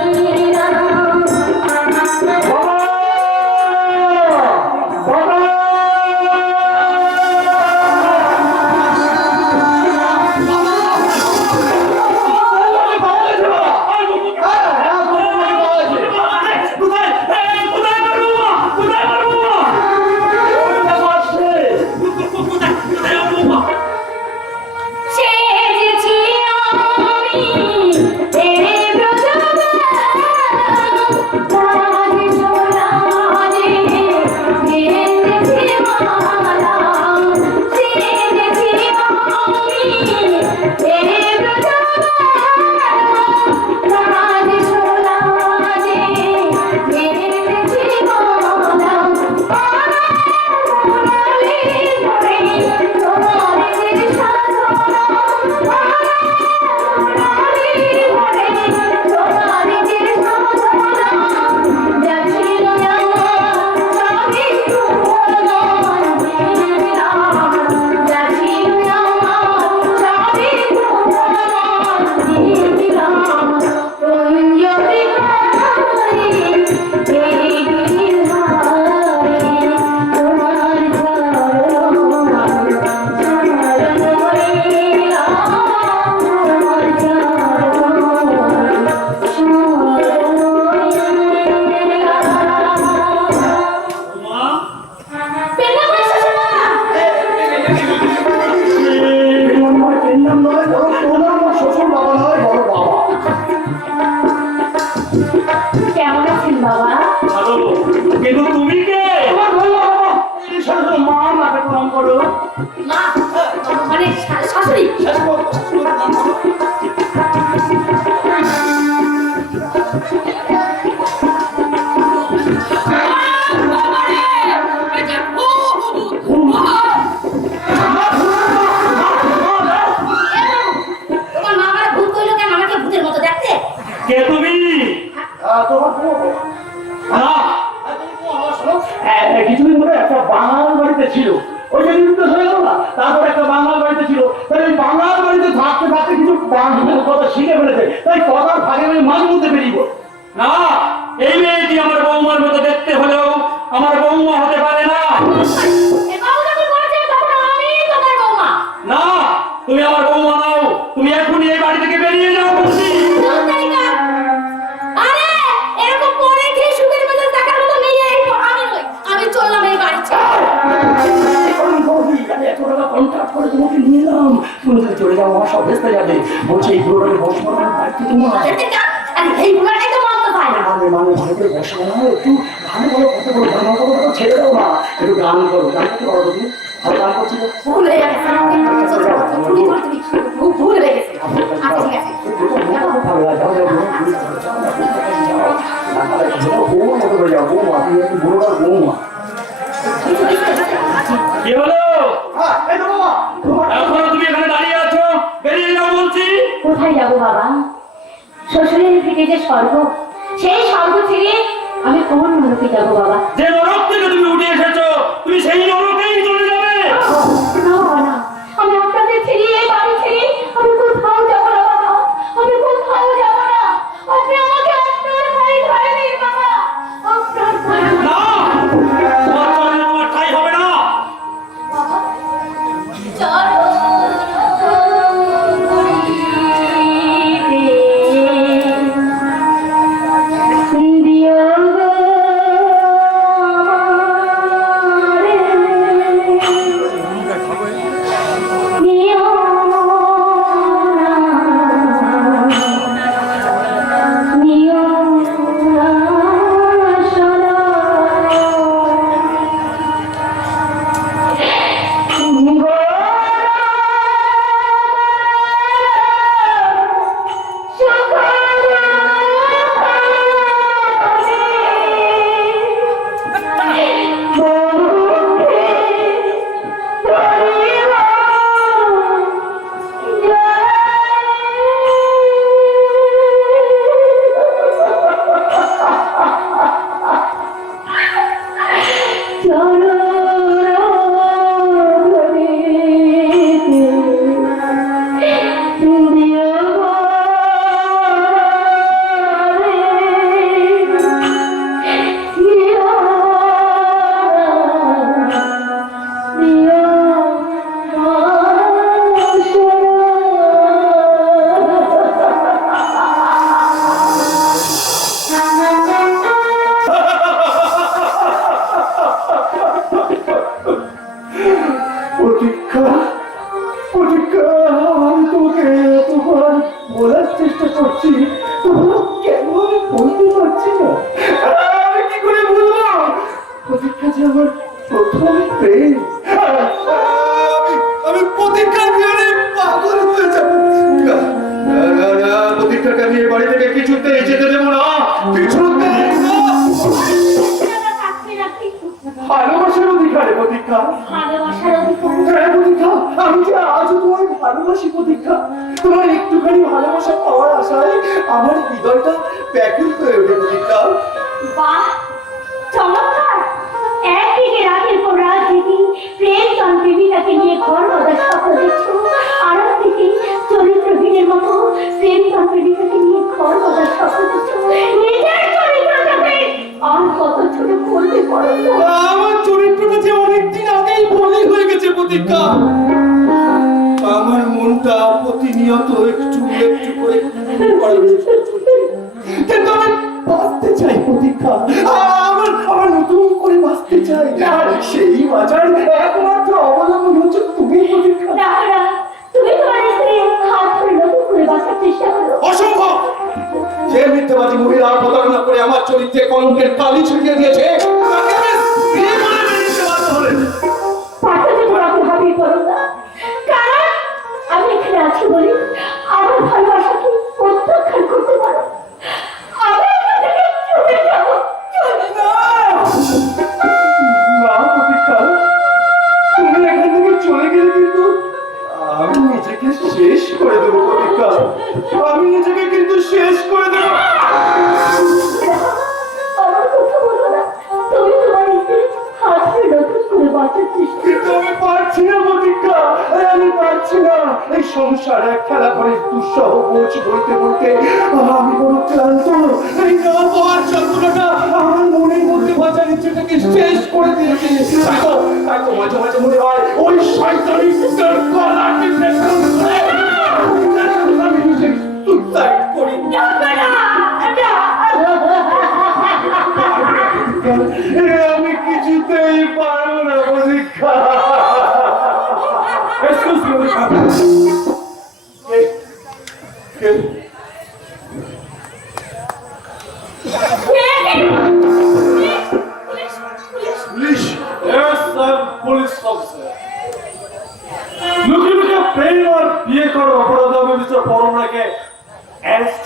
সেজেছি আমি তেরে ব্রজবালা, রাজসোলারে গেঁথেছি মালা, সেজেছি আমি তেরে ব্রজবালা, রাজসোলারে গেঁথেছি মালা, কেমন আছেন বাবা? ভালো, কিন্তু তুমি কে? মা মাকে প্রণাম করো। মা মানে শাশুড়ি। তোমার মা আমার ভূত কইলো কেন আমাকে ভূতের মতো দেখতে? কে তুমি? তোমার বউ? না, কিছুদিন ধরে একটা বাঙাল বাড়িতে ছিল, ওই যে নির্দেশ হয়ে গেল না, তারপর একটা বাঙাল বাড়িতে ছিল, তাই ওই বাঙাল বাড়িতে থাকতে থাকতে কিছু বাঙালের কথা শিখে ফেলেছে, তাই কথার ভাগে আমি মাঝে মধ্যে বেরিয়ে পড়ি। না, এই মেয়েটি আমার বৌমার মতো দেখতে হলেও আমার বৌমা হতে পারে না। এ বাবু যখন বলেছে তখন আমি তোমার বৌমা। না, তুমি আমার বৌমা নাও, তুমি এখনই এই বাড়ি থেকে বেরিয়ে যাও বলছি। আরে এরকম পরে খেয়ে সুখের মেজাজ দেখার মতো মেয়ে আমি নই, আমি চললাম এই বাড়ি সব ভেস্তে যাবে। বলছে এই বুড়োটাকে বস করানোর দায়িত্ব তোমার। আরে এই বুড়াটাই তো মানতে পারে না। ভালো করে বস করানো, একটু ভালো কথা বলো, ভালো কথা ছেড়ে দাও না, একটু গান করো, গান করতে পারো তুমি? ভালো গান করছি না? ভুল হয়ে গেছে আমাকে তুমি ভুল হয়ে গেছে। আচ্ছা ঠিক আছে ভালো লাগে, ভালো লাগে। বৌমা মতো করে যাও, বৌমা, তুমি একটু বুড়োটার বৌমা। কি হলো? হ্যাঁ, এই তো বাবা, এখনো তুমি এখানে দাঁড়িয়ে আছো? বেরিয়ে যাও বলছি। কোথায় যাবো বাবা? শ্বশুরের পেটে যে স্বর্গ, সেই স্বর্গ ছেড়ে আমি কোন নরকে যাবো বাবা? যে নরক থেকে তুমি উঠে এসেছো, তুমি সেই নরকেই চলে যাবে। না বাবা না, আমি আপনাদের ছেড়ে এই বাড়ি ছেড়ে আমি কোথাও যাবো না বাবা, আমি কোথাও যাবো না। আপনি আমাকে আপনার ভাই ধরে নিন বাবা, আপনার ভাই। না, তোমার চরণে তোমার ঠাঁই হবে না। প্রতীক্ষা, প্রতীক্ষা, আমি তোমাকে এতবার বলার চেষ্টা করছি, তবুও কেন আমি বলতে পারছি না? আমি কি করে বলবো? প্রতীক্ষা যে আমার প্রথম প্রেম। আমি প্রতীক্ষার বিয়ারে পাগল হয়ে যাবো। না, না, না, প্রতীক্ষাকে আমি এই বাড়ি থেকে কিছুতেই যেতে দেবো না, কিছুতেই না। ভালোবাসার অধিকারে প্রতীক্ষা, ভালোবাসার অধিকার। হ্যাঁ প্রতীক্ষা, আমি যে আজও তোমায় ভালোবাসি প্রতীক্ষা। তোমার একটুখানি ভালোবাসা পাওয়ার আশায় আমার হৃদয়টা ব্যাকুল হয়ে ওঠে প্রতীক্ষা। বাহ, চমৎকার! একদিকে রাতের পর রাত জেগে প্রেম প্রেমিকাকে নিয়ে ঘর বাঁধার স্বপ্ন দেখছো, আর একদিকে চরিত্রহীনের মতো প্রেম প্রেমিকাকে নিয়ে ঘর বাঁধার স্বপ্ন দেখছো। নিজের চরিত্রটাকে আর কত ছোট করতে পারো না? আমার চরিত্রটা যে অনেকদিন আগেই বলি হয়ে গেছে প্রতীক্ষা। আমার মনটা প্রতিনিয়ত একটু একটু করে পরিবর্তন চলছে। কিন্তু আমি বাঁচতে চাই প্রতীক্ষা, আমার নতুন করে বাঁচতে চাই। আর সেই বাঁচার একমাত্র অবলম্বন হচ্ছে তুমি প্রতীক্ষা। না, না, তুমি তোমার স্ত্রীর হাত ধরে নতুন করে বাঁচার চেষ্টা করো। অসম্ভব! যে মিথ্যাবাদী মহিলা প্রতারণা করে আমার চরিত্রে কলঙ্কের কালি ছিটিয়ে দিয়েছে, তাকে আমি স্ত্রী বলে মেনে নিতে বাধ্য হলেন। পাঠাতে তোমাকে ভাবি করো না, কারণ আমি এখানে আছি বলে আমার ভালোবাসাকে প্রত্যাখ্যান করতে পারো। আমি এখান থেকে চলে যাবো, চলে না প্রতীক্ষা, তুমি এখান থেকে চলে গেলে কিন্তু আমি নিজেকে শেষ করে দেবো প্রতীক্ষা, আমি নিজেকে কিন্তু শেষ করে দেবো। আমার কথা বলো না, তুমি তোমার স্ত্রীর হাত ধরে নতুন করে বাঁচার চেষ্টা কিন্তু আমি পারছি না প্রতীক্ষা, আমি পারছি না। এই সংসার এক খেলা করে দুঃসহ বোঝ বইতে বইতে আমি বড় ক্লান্ত। এই না পাওয়ার যন্ত্রণাটা আমার মনের মধ্যে বাঁচার ইচ্ছেটাকে শেষ করে দিয়েছে। তাই তো মাঝে মাঝে মনে হয় ওই শয়তানি কুকুরের গলা টিপে ধরে আমি নিজে সুইসাইড করি। আমি কিছুতেই পারবো না প্রতীক্ষা। Excuse me, police? Yes, I'm police officer. লুকিয়ে লুকিয়ে প্রেম আর বিয়ে করার অপরাধে আমি মিস্টার পরমরাকে অ্যারেস্ট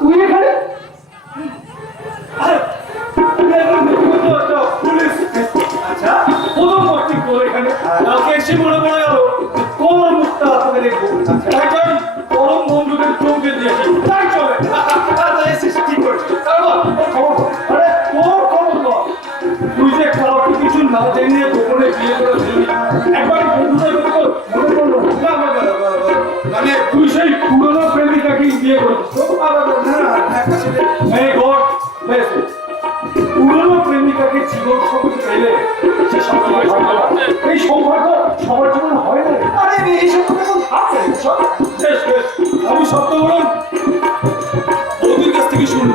তুই এখানে পুলিশ। আচ্ছা, প্রথম ভর্তি করে এখানে কালকে এসে মনে পড়ে গেল তোর মুখটা হাতে দেখবো। তাই যাই পরম বন্ধুদের চৌকে দিয়েছি, তাই চলে। ঠিক করেছিস খবর আরে তোর খবর বল। তুই যে কাউকে কিছু না জেনে গোপনে বিয়ে করেছিলি, একবার বন্ধুদের মতো মনে পড়লো? মানে তুই সেই পুরনো প্রেমিকাকেই বিয়ে করেছিস তো? পুরনো প্রেমিকাকে জীবন সঙ্গী পেলে সে সম্পর্ক এই সম্পর্ক সবার জন্য হয় না। আরে এইসব কথা ভাবছে বেশ বেশ, আমি সত্য বলুন বৌদির কাছ থেকে শুনবো।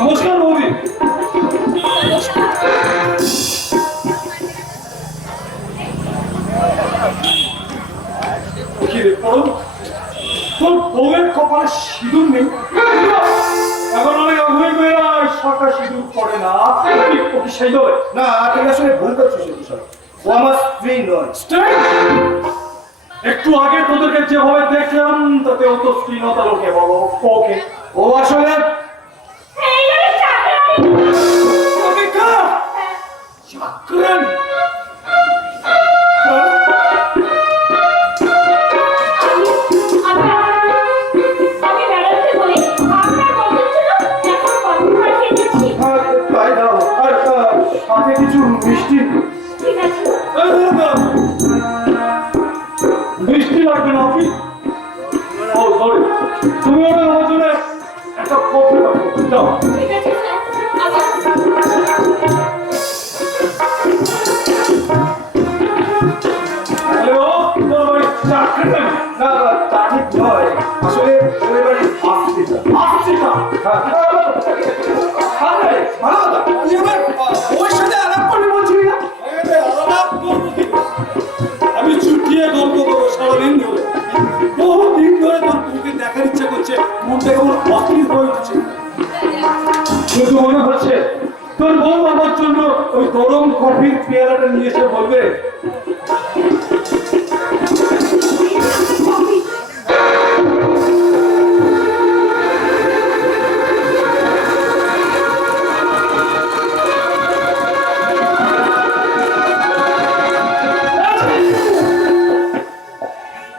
নমস্কার বৌদি। কি রে পড়ো, তোর বউয়ের কপালে সিঁদুর নেই? এখন অনেক অভিনয় করে সরকার সিঁদুর পড়ে না, ওকে সেই দলে না তুই আসলে ভুল করছিস বিষয় ও আমার স্ত্রী নয়। একটু আগে তোদেরকে যেভাবে দেখলাম তাতে অত স্ত্রীনতা লোকে বলো ওকে। ও আসলে চাকরানি। আমি ম্যাডামকে বলি আপনার বন্ধুর জন্য এখন কফি পাঠিয়ে দিচ্ছি। তাই দাও আর সাথে কিছু মিষ্টি। ঠিক আছে। বৃষ্টি লাগবে না আপনি? ও সরি, তুমি ওটা আমার জন্য একটা কফি পাঠাও দাও। ঠিক আছে স্যার। আচ্ছা। হ্যালো, তোর বাড়ি চাকরানি? না তা ঠিক নয়, আসলে ওই বাড়ির আস্তিটা। আসছিটা আরে ভালো কথা, তুই আমার ওর সাথে আলাপ করবি বলছিলি না? আমি চুটিয়ে গল্প করবো সারাদিন ধরে। বহুদিন ধরে তোর বউকে দেখার ইচ্ছা করছে, মনটা কেমন অস্থির হয়ে উঠছে। শুধু মনে হচ্ছে তোর বউ আমার জন্য ওই গরম কফির পেয়ালাটা নিয়ে এসে বলবে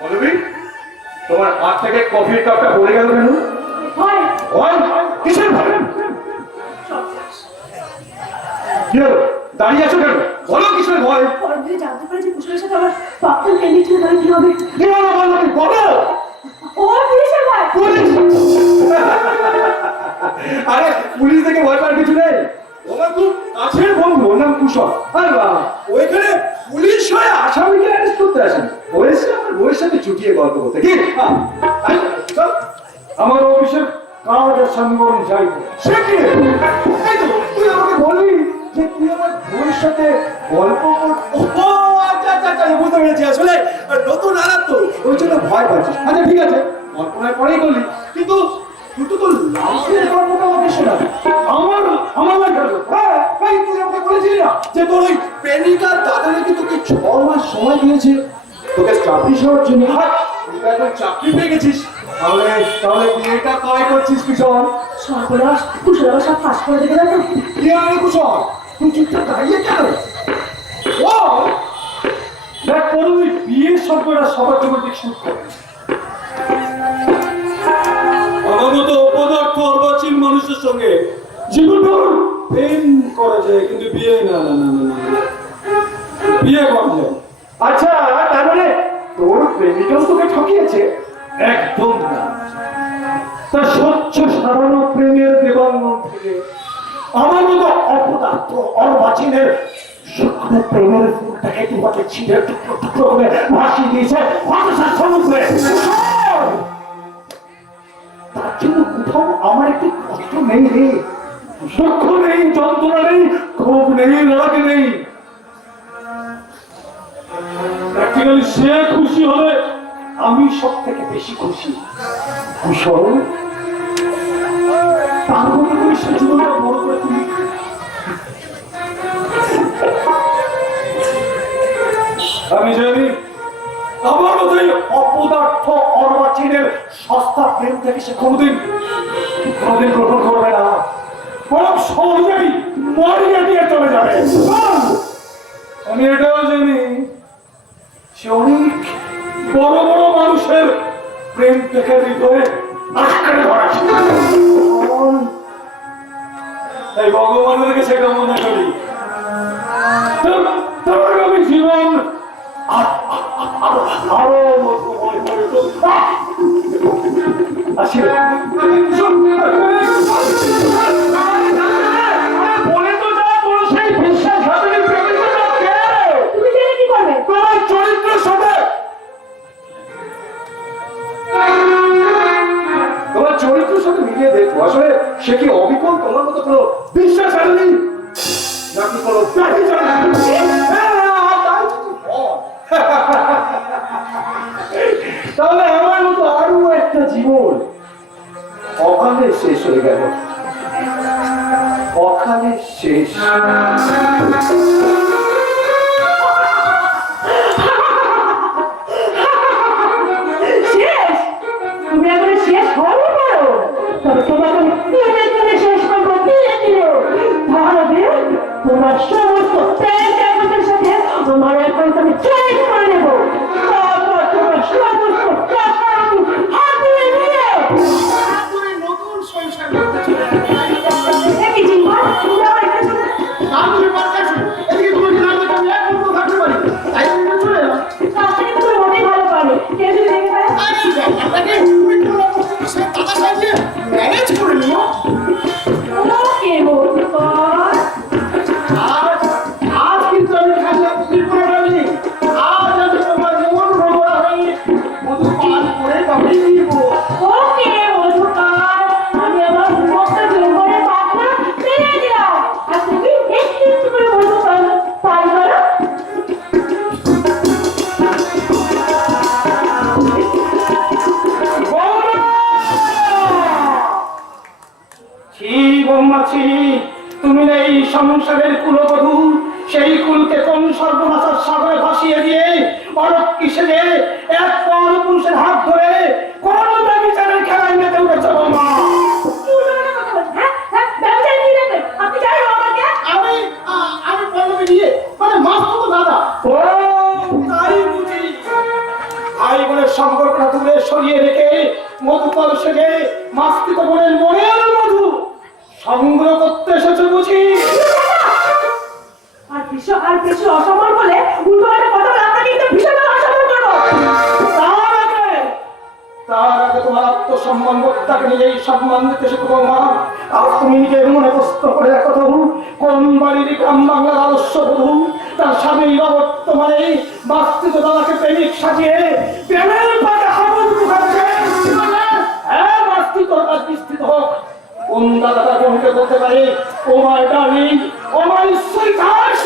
বলবি তোমার হাত থেকে কফির কাপটা পড়ে গেল কেন? হয়। ভয়? কিসের ভয়? কি হলো? দাঁড়িয়ে আছো কেন? বলো কিসের ভয়? পরদিন জানতে পারে যে কুশলের সাথে আমার প্রাক্তন প্রেমিক ছিল, তাহলে কি হবে? কি হলো বলো, তুমি বলো। ও পুলিশের ভয়। পুলিশ? আরে পুলিশ থেকে ভয় পাওয়ার কিছু নেই। ওরা খুব কাছের বন্ধু, ওর নাম কুশল। আরে বাবা, ওইখানে পুলিশ হয়ে আসামিকে অ্যারেস্ট করতে আসেন। ওয়েসে আমার বউয়ের সাথে চুটিয়ে গল্প করতে কি? চল। আমার অফিসের কাজ আর সঙ্গে বরং যাই। সে কি? এই তো, তুই আমাকে বললি যে তুই আমার বউয়ের সাথে গল্প কর। ও আচ্ছা আচ্ছা আচ্ছা, বুঝতে পেরেছি। আসলে নতুন আলাপ তো, ওই জন্য ভয় পাচ্ছিস। আচ্ছা ঠিক আছে, কল্পনায় পরেই করলি, কিন্তু তুই তো তোর লাইফের গল্পটা আমাকে শোনা। আমার লাগে হ্যাঁ, এই তুই আমাকে বলেছিলি না যে তোর ওই প্রেমিকার দাদা নাকি তোকে 6 মাস সময় দিয়েছে তোকে চাকরি হওয়ার জন্য। হাট, তুই তো এখন চাকরি পেয়ে গেছিস। তাহলে তাহলে বিয়েটা কয় করছিস কিশোর? সর্বনাশ, কুশল আমার সব ফাঁস করে দেবে না তো? কি আরে কুশল, তুই চুপচাপ দাঁড়িয়ে কেন? ও দেখ করুন ওই বিয়ের সম্পর্কটা সবার জন্য ঠিক শুরু করে। আমার মতো অপদার্থ অর্বাচীন মানুষের সঙ্গে জীবনভর প্রেম করা যায়, কিন্তু বিয়ে না না না না না বিয়ে করা যায়। আচ্ছা, তার মানে তোর প্রেমিকাও তোকে ঠকিয়েছে? একদম না। তার স্বচ্ছ সারানো প্রেমের দেবাঙ্গন থেকে আমার মতো অপদার্থ অর্বাচীনের তাদের প্রেমের ফুলটাকে তোমাকে ছিঁড়ে টুকরো টুকরো করে ভাসিয়ে দিয়েছে হতাশার সমুদ্রে। তার জন্য কোথাও আমার একটু কষ্ট নেই রে, দুঃখ নেই, যন্ত্রণা নেই, ক্ষোভ নেই, রাগ নেই। প্র্যাকটিক্যালি সে খুশি হলে আমি সব থেকে বেশি খুশি। কুশল তার মতো করে সে জীবনটা বড় করে তুলি। আমি জানি আমার মতোই অপদার্থ অর্বাচীনের সস্তা প্রেম থেকে সে কোনোদিন গ্রহণ করবে না, বরং সহজেই মরিয়ে দিয়ে চলে যাবে। আমি এটাও জানি সে অনেক বড় বড় মানুষের প্রেম থেকে হৃদয়ে আটকে ধরেছে। তাই ভগবানের কাছে কামনা করি তোর আমি জীবন আরো মধুময় করে তুলব। আসি বলে তো যা তোর সেই বিশ্বাসঘাতী প্রেমিকটা কে? তুমি জেনে কি করবে? তোমার চরিত্রের সাথে তোমার চরিত্রের সাথে মিলিয়ে দেখবো আসলে সে কি অবিকল তোমার মতো কোনো বিশ্বাস আনেনি নাকি কোনো ব্যাধি জানে। তাহলে আমার মতো আরো একটা জীবন ওখানে শেষ হয়ে গেল, ওখানে শেষ। শেষ? তুমি এখন শেষ হওয়ারও পারো, তবে তোমাকে আমি ধীরে ধীরে শেষ করবো, ধীরে ধীরে। তাহলে তোমার সমস্ত প্রেম জগতের সাথে আমার অ্যাকাউন্ট আমি চেঞ্জ করে নেবো। তারপর তোমার সমস্ত টাকা আমি হাতিয়ে নিয়ে তারপরে নতুন সংসার করতে চলে যাবে। একই জিম্মা তুমি আমার এখানে চলে তারপরে বাচ্চা আছে, এদিকে তোমাকে না দেখে আমি এক মুহূর্ত থাকতে পারি, তাই তুমি চলে এলাম। কাজটা কিন্তু তুমি মোটেই ভালো পারো, কেউ যদি দেখে ফেলে আরে ব্যাপারটাকে তুমি কোনো রকম সে দাদা সাজিয়ে ম্যানেজ করে নিও। ওকে মোটকর। আজ কিন্তু আমি খালি ত্রিপুরা রানী, আজ আমি তোমার মন ভরা হয়ে মধু পান করে তবেই দিব। ওকে মোটকর, আমি আমার মুক্ত যৌবনে পাখনা ফেলে দিলাম, আর তুমি একটু একটু করে মধু পান করো। ছি বৌমাছি, তুমি এই সংসারের কুলবধূ, সেই কুলকে কোন সর্বনাশার সাগরে ভাসিয়ে দিয়ে অরক্ষী সেজে এক পর পুরুষের হাত ধরে কোন বিচারের খেলায় মেতে উঠেছে বৌমা। কি উল্টোপাল্টা কথা বলছেন? হ্যাঁ হ্যাঁ, ব্যবসায় কি দেখবেন? আপনি জানেন আমাকে? আমি পল্লবী নিয়ে মানে মাছ তো দাদা। ও তাই বুঝি ভাই বোনের সম্পর্কটা দূরে সরিয়ে রেখে মধুকর সেজে মাস্তিত বোনের মনের মধু সংগ্রহ করতে এসেছে বুঝি। আর বেশি অসম্মান বলে উল্টোপাল্টা কথা বলে আপনাকে কিন্তু ভীষণ অসম্মান করবো। তার আগে তোমার আত্মসম্মান বোধটাকে নিজেই সম্মান দিতে শিখবো মা। আর তুমি নিজের মনে প্রশ্ন করে দেখো তো, কোন বাড়ির গ্রাম বাংলার আদর্শ বধূ তার স্বামীর অবর্তমানে বাস্তিত দাদাকে প্রেমিক সাজিয়ে প্রেমের পাতে হাবুল ঢুকাচ্ছে। হ্যাঁ, বাস্তিত কাজ বিস্তৃত হোক। কোন দাদাটা বোনকে বলতে পারে oh my darling, oh my sweetheart.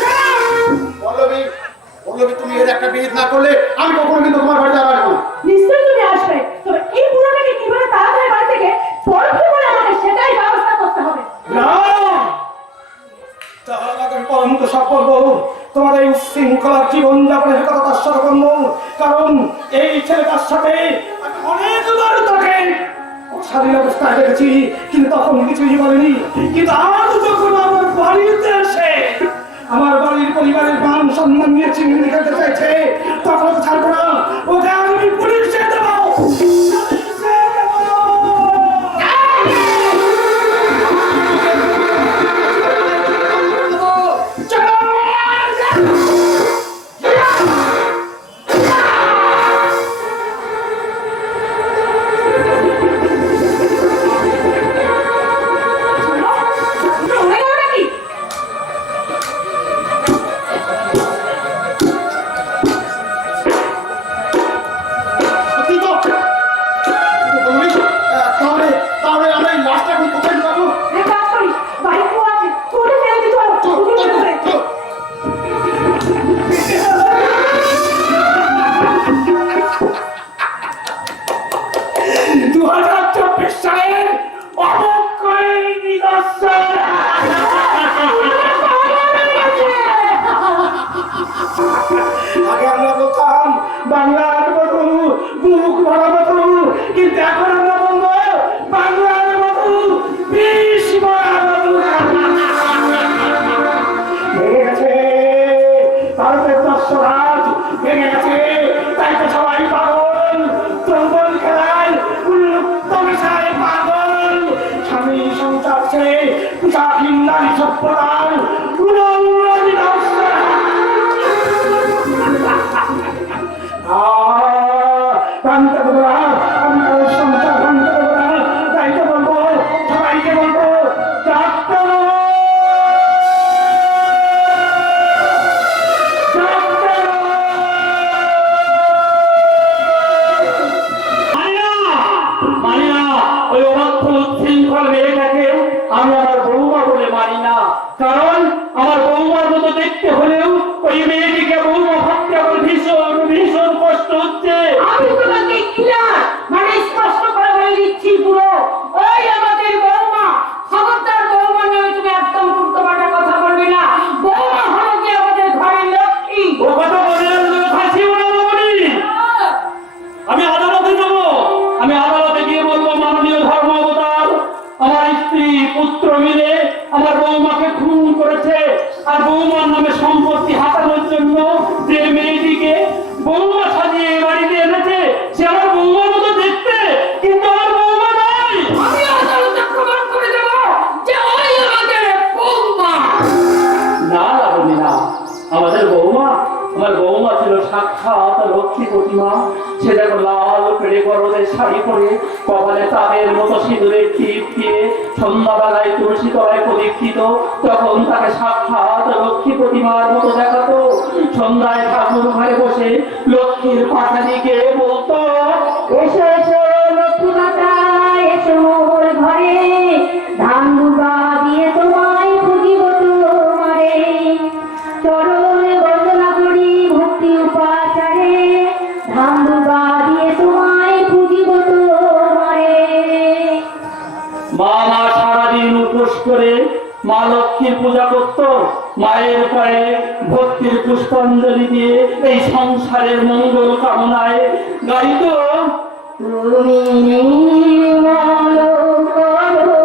Pallavi, তুমি এর একটা বিহিত না করলে আমি কখনো কিন্তু তোমার বাড়িতে আসবো না। নিশ্চয়ই তুমি আসবে, তবে এই বুড়োটাকে কিভাবে তাড়াতাড়ি বাড়ি থেকে পরীক্ষা করে আমাকে সেটাই ব্যবস্থা করতে হবে। না, তার আগে পরন্ত সফল বউ তোমাদের এই উচ্ছৃঙ্খলার জীবনযাপনের কথা তার সাথে করবো, কারণ এই ছেলেটার সাথে আমি অনেকবার তাকে স্বাধীন অবস্থায় দেখেছি, কিন্তু তখন কিছুই বলেনি। কিন্তু আজ যখন আমার বাড়িতে এসে আমার বাড়ির পরিবারের মান সম্মান নিয়ে চিহ্নিত করতে চাইছে, তখন তো ছাড়বো না, ওকে আমি পুলিশে দেবো। তুমি উড়ে গেলো নাকি? ভাঙতে দেবো না, আমি কারোর সংসার ভাঙতে দেবো না। তাই তো বলবো, সবাইকে বলবো, ডাক্তার মানি না, ওই অবাধ্য উচ্ছৃঙ্খল মেয়েটাকে আমি আমার বৌমা বলে মানি না। কারণ আমার বৌমার মতো দেখতে হলেও ওই মেয়েটিকে বৌমা ভাবতে আমার ভীষণ ভীষণ কষ্ট হচ্ছে। আমি তোমাকে ক্লিয়ার মানে স্পষ্ট করে বলে দিচ্ছি পুরো, ওই আমাদের বৌমা। খবরদার বৌমার নামে তুমি একদম উল্টোপাল্টা কথা বলবে না। বৌমা হলো কি আমাদের ঘরের লক্ষ্মী। ও কথা বলে ফাঁসিও না বলি। আমি আদালতে যাব, আমি আদালতে গিয়ে বলবো, মাননীয় ধর্ম অবতার, আমার স্ত্রী পুত্র মিলে আমার বৌমাকে খুন করেছে। আর বৌমার নামে সম্পত্তি হাতানোর জন্য যে মেয়েটিকে বৌমা সাজিয়ে এই বাড়িতে এনেছে, সে আমার বৌমার মতো দেখতে, কিন্তু আমার বৌমা নয়। আমি আদালতে প্রমাণ করে দেব যে ওই আমাদের বৌমা। না লাগবে না, আমাদের বৌমা, আমার বৌমা ছিল সাক্ষাৎ লক্ষ্মী প্রতিমা। সে দেখো লাল পেড়ে গরদের শাড়ি পরে, কপালে তাদের মতো সিঁদুরের টিপ দিয়ে সন্ধ্যাবেলায় তুলসী তলায় প্রদীক্ষিত, তখন তাকে সাক্ষাৎ লক্ষ্মী প্রতিমার মতো দেখাতো। সন্ধ্যায় ঠাকুর ঘরে বসে লক্ষ্মীর পাশা দিকে বলতো, এসো এসো লক্ষ্মী মাতা, এসো মোর ঘরে, ধান দুর্গা দিয়ে তোমায় পুজিব তোমারে। চরণে বন্দনা করি ভক্তি উপাচারে, ধান দুর্গা দিয়ে তোমায় পুজিব তোমারে। মা সারাদিন উপোস করে মা লক্ষ্মীর পূজা করত। মায়ের পায়ে ভক্তির পুষ্পাঞ্জলি দিয়ে এই সংসারের মঙ্গল কামনায় গাইত, তুমি নির্মল করো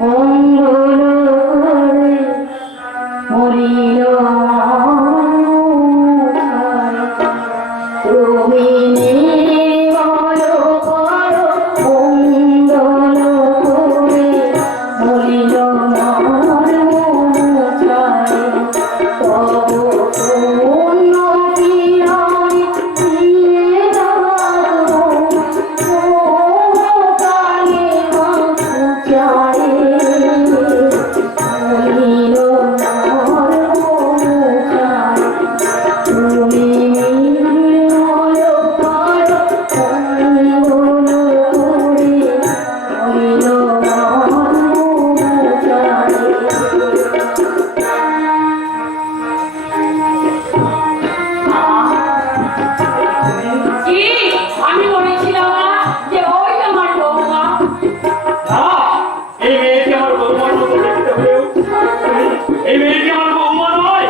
মঙ্গল করে, মলিন তুমি নির্মল করো মঙ্গল করে, মলিন আমি বলেছিলাম না যে ওই আমার বৌমা। এই মেয়েটি আমার বৌমার মতো দেখতে হলেও এই মেয়েটি আমার বৌমা নয়।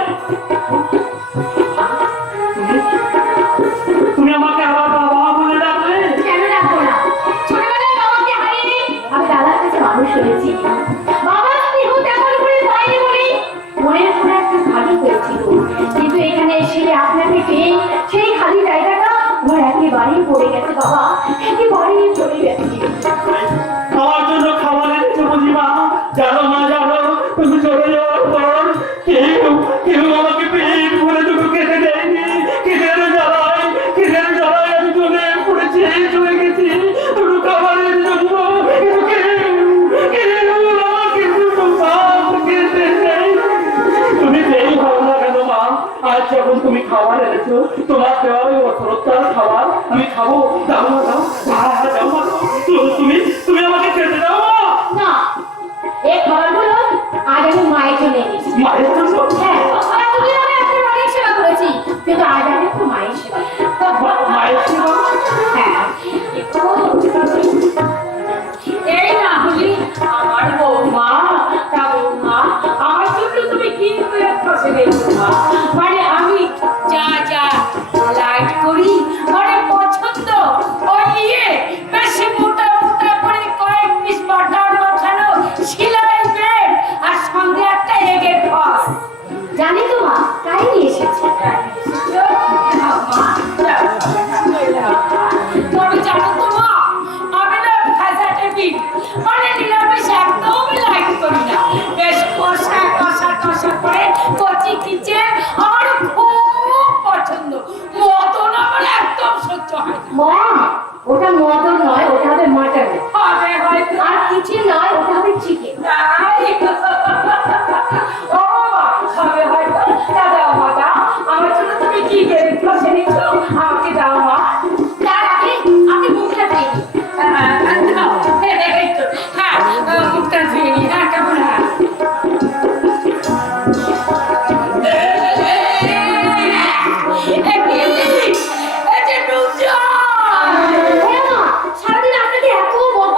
তুমি আমাকে আবার বাবা বলে ডাকলে। কেন রাখবো না? ছোটবেলায় বাবাকে হারিয়ে আমি দাদার কাছে মানুষ হয়েছি। বাবার স্নেহ তেমন করে পাইনি বলে মনের কোনো একটা খালি হয়েছিল। কিন্তু এখানে এসে আপনাকে পেয়ে সেই খালি জায়গাটা আমার একেবারেই পড়ে গেছে বাবা, একেবারেই পড়ে গেছে। আমার জন্য খাবার এনেছো বুঝিমা? জানো না জানো, তুমি চলে যাওয়ার পর কেউ কেউ আমাকে পেট ভরে দুটো খেতে দেয়নি। খিদের জ্বালায় আমি চলে পড়েছি, চলে গেছি দুটো খাবারের জন্য। কিন্তু কেউ আমাকে দুটো ভাত খেতে দেয়নি। তুমি যেই ভালো না কেন মা, আজ যখন তুমি খাবার এনেছো, তোমার দেওয়া ওই অশ্রদ্ধার খাবার আমি খাবো। দাও না, দাও, দাও না, তুমি আমাকে খেতে দাও মা। না, এই খাবারগুলো আজ আমি মায়ের জন্য এনেছি। মায়ের জন্য? হ্যাঁ, এতদিন আমি আপনার অনেক সেবা করেছি, কিন্তু আজ আমি একটু মায়ের সেবা করব। মায়ের সেবা? হ্যাঁ, একটু এই না হলি আমার বৌমা। তা বৌমা, আমার জন্য তুমি কি করে ফসলে বৌমা? মানে আমি যা যা লাইট করি, মানে পছন্দ ও নিয়ে সহ্য হয় না। মা, ওটা মটন নয়, ওটা হবে মাটন। হবে হয়তো। আর কিছু নয়, ওটা হবে চিকেন। ও বাবা, হবে হয়তো। দাও মা, দাও। আমার জন্য তুমি কি দেবে বসে নিচ্ছ? আমাকে দাও মা। তার আগে আপনি মুখটা ধুয়ে নিন। দাও। এই তো। হ্যাঁ, মুখটা ধুয়ে নিন। হ্যাঁ, কেমন হয়? সারাদিন আপনাকে এত বক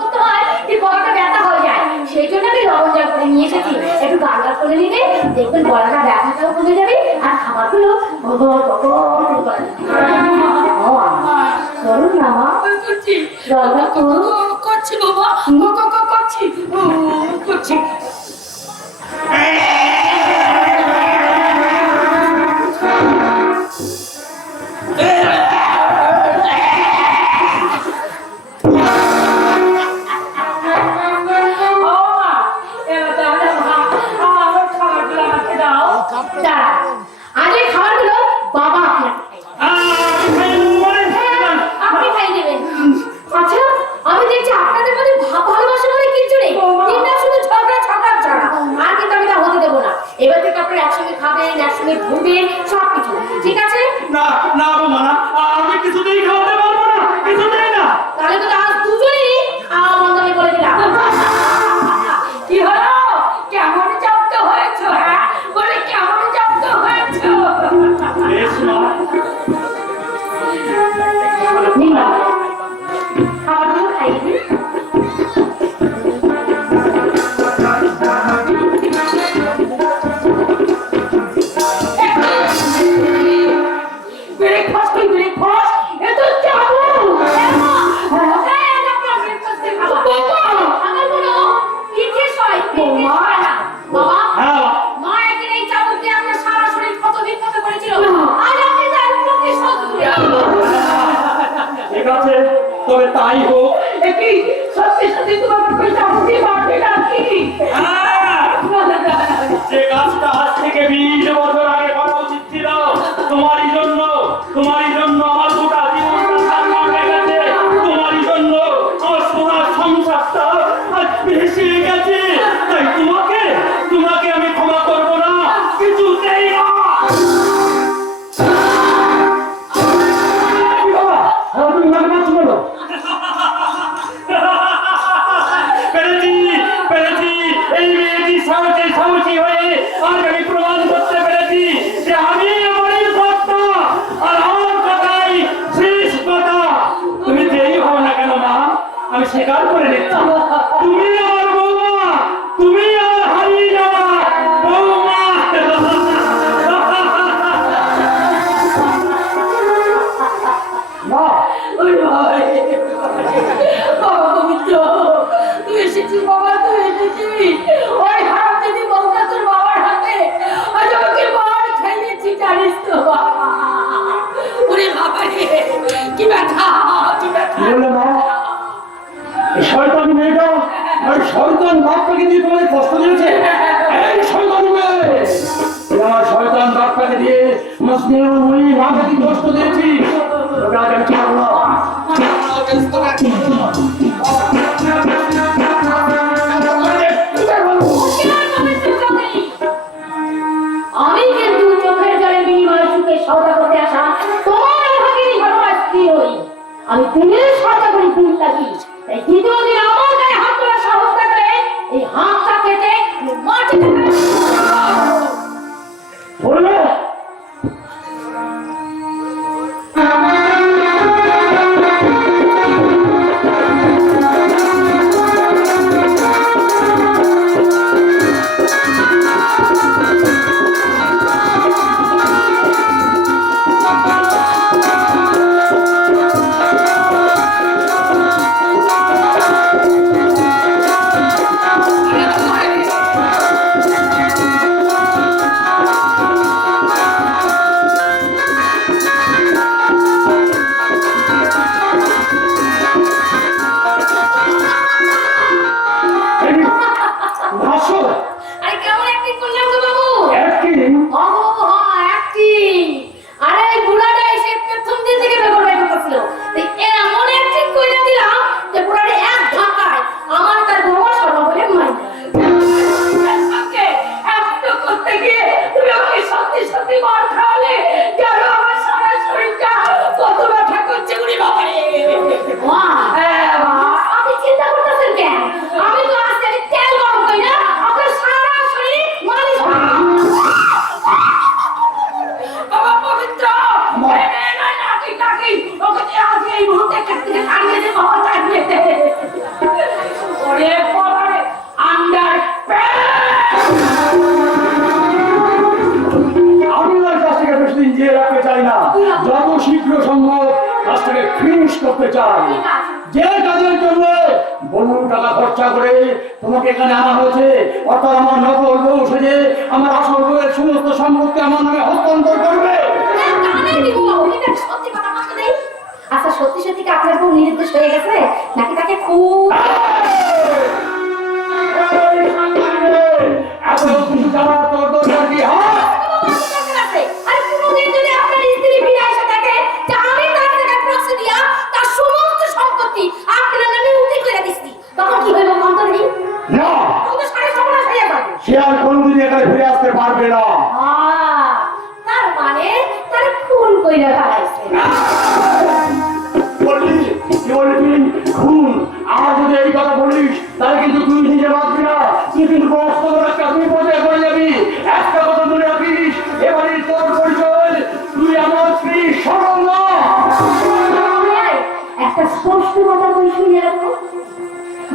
করতে হয় যে গলাটা ব্যথা হয়ে যায়। সেই জন্য আমি লবণ জল করে নিয়ে এসেছি। একটু গার্গল করে নিলে দেখবেন গলাটা ব্যথাটাও কমে যাবে আর খাবারগুলো করুন না মা। গার্গল করুন। করছি বাবা, করছি। এবার থেকে আপনারা একসঙ্গে খাবেন, একসঙ্গে ঘুরবেন, সবকিছু ঠিক আছে? না না বাবা, না, আমি কিছুতেই খাওয়াতে পারবো না, কিছুতেই না। তাহলে তো আজ দুজনেই বন্ধ আমি বলে দিলাম। কি হলো? কেমন জব্দ হয়েছো? হ্যাঁ, বলে কেমন জব্দ হয়েছো? বেশ মা। নিলাম খাবারগুলো খাইয়ে দিন। ঠিক আছে, তবে তাই হোক। সত্যি সত্যি তোমার চাবুকে মারবে নাকি? যে কাজটা আজ থেকে 20 বছর আগে করা উচিত ছিল, তোমারই জন্য আমার গোটা জীবনটা সারমার হয়ে গেছে। তোমারই জন্য আমার সোনার সংসারটা আজ ভেসে গেছে। তাই তোমাকে আমি ক্ষমা করবো না, কিছুতেই না। পেরেছি। এই মেয়েটি সাহসী হয়ে আজ আমি প্রমাণ করতে পেরেছি যে আমি আমারই কর্তা আর আমার কথাই শেষ কথা। তুমি যেই হও না কেন মা, আমি স্বীকার করে নিচ্ছি তুমি আমার বৌমা, তুমি আমার হারিয়ে যাওয়া বৌমা। বাবা পবিত্র, তুই এসেছিস বাবা, তুই এসেছিস। ওই হারাম যদি বউটা তোর বাবার হাতে আজ আমাকে মার খাইয়েছি, জানিস তো বাবা? ওরে বাবা রে, কি ব্যথা, কি ব্যথা। বললে মা, এই শয়তান মেয়েটা আর শয়তান বাপটাকে দিয়ে তোমাদের কষ্ট দিয়েছে। এই শয়তান মেয়ে, এই আমার শয়তান বাপটাকে দিয়ে আমার স্নেহ ময়ী মাকে কষ্ট দিয়েছি। তোকে আজ আমি ছাড়বো না। আমি কিন্তু চোখের জলে বিনিময় সুখে সওদা করতে আসা তোমার ভাগিনী ঘটনা স্থির হই। আমি দিনের সওদা করি দিন লাগি। তাই দ্বিতীয় দিন আমার গায়ে হাত তোলার সাহস থাকলে এই হাতটা কেটে মাটিতে বললে ওকে আজ এই মুহূর্তে কাছ থেকে তাড়িয়ে দে বাবা, তাড়িয়ে দে। ওরে বাবারে, আন্ডার আমি ওর কাছ থেকে বেশি দিন জিয়ে রাখতে চাই না, যত শীঘ্র সম্ভব কাজটাকে ফিনিশ করতে চাই। যে কাজের জন্য বহু টাকা খরচা করে তোমাকে এখানে আনা হয়েছে, অর্থাৎ আমার নকল বউ সেজে আমার আসল বউয়ের সমস্ত সম্পত্তি আমার নামে হস্তান্তর করবে। সত্যি কথা বলতে নেই। আচ্ছা সত্যি সত্যি কি আপনার বউ নির্দোষ হয়ে গেছে নাকি তাকে খুব এই সাংবাদিক, এত কিছু জানার তোর দরকার কি? হ্যাঁ, আর কোনোদিন যদি আপনার স্ত্রী ফিরে এসে থাকে যে আমি তার থেকে প্রক্সি দিয়া তার সমস্ত সম্পত্তি আপনার নামে উঠে করে দিচ্ছি, তখন কি হইব মন তো নেই? না, তখন তো সাড়ে সর্বনাশ হয়ে যাবে। সে আর কোনোদিন এখানে ফিরে আসতে পারবে না। তার মানে তার খুন কইরা ফেলাইছে। বললি কি বললি তুই? খুন? আর যদি এই কথা বলিস তাহলে কিন্তু তুই নিজে বাঁচবি না, তুই কিন্তু বস্ত করে একটা বিপদে পড়ে যাবি। একটা কথা মনে রাখিস, এবারে তোর পরিচয় তুই আমার স্ত্রী সরল না। একটা স্পষ্ট কথা বই শুনে রাখো,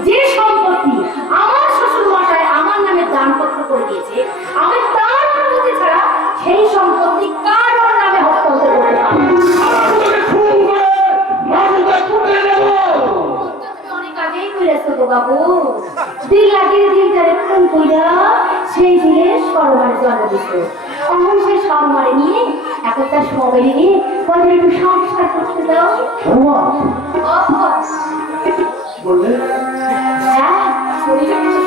যে সম্পত্তি আমার শ্বশুর মশাই আমার নামে দানপত্র করে দিয়েছে, আমি তার অনুমতি ছাড়া সেই সম্পত্তি কারোর নামে হস্তান্তর করতে পারবো না। আর তোকে খুন করে মাটিতে পুঁতে দেব। তুমি অনেক আগেই কইরেছো তো বাবু, দিন লাগিয়ে দিন তারে খুন কইরা সেই দিনে সরমারে জন্ম দিছো। অমন সেই সরমারে নিয়ে এখন তার সবাই নিয়ে পরে একটু সংসার করতে দাও। বললে হ্যাঁ, শরীরে কিছু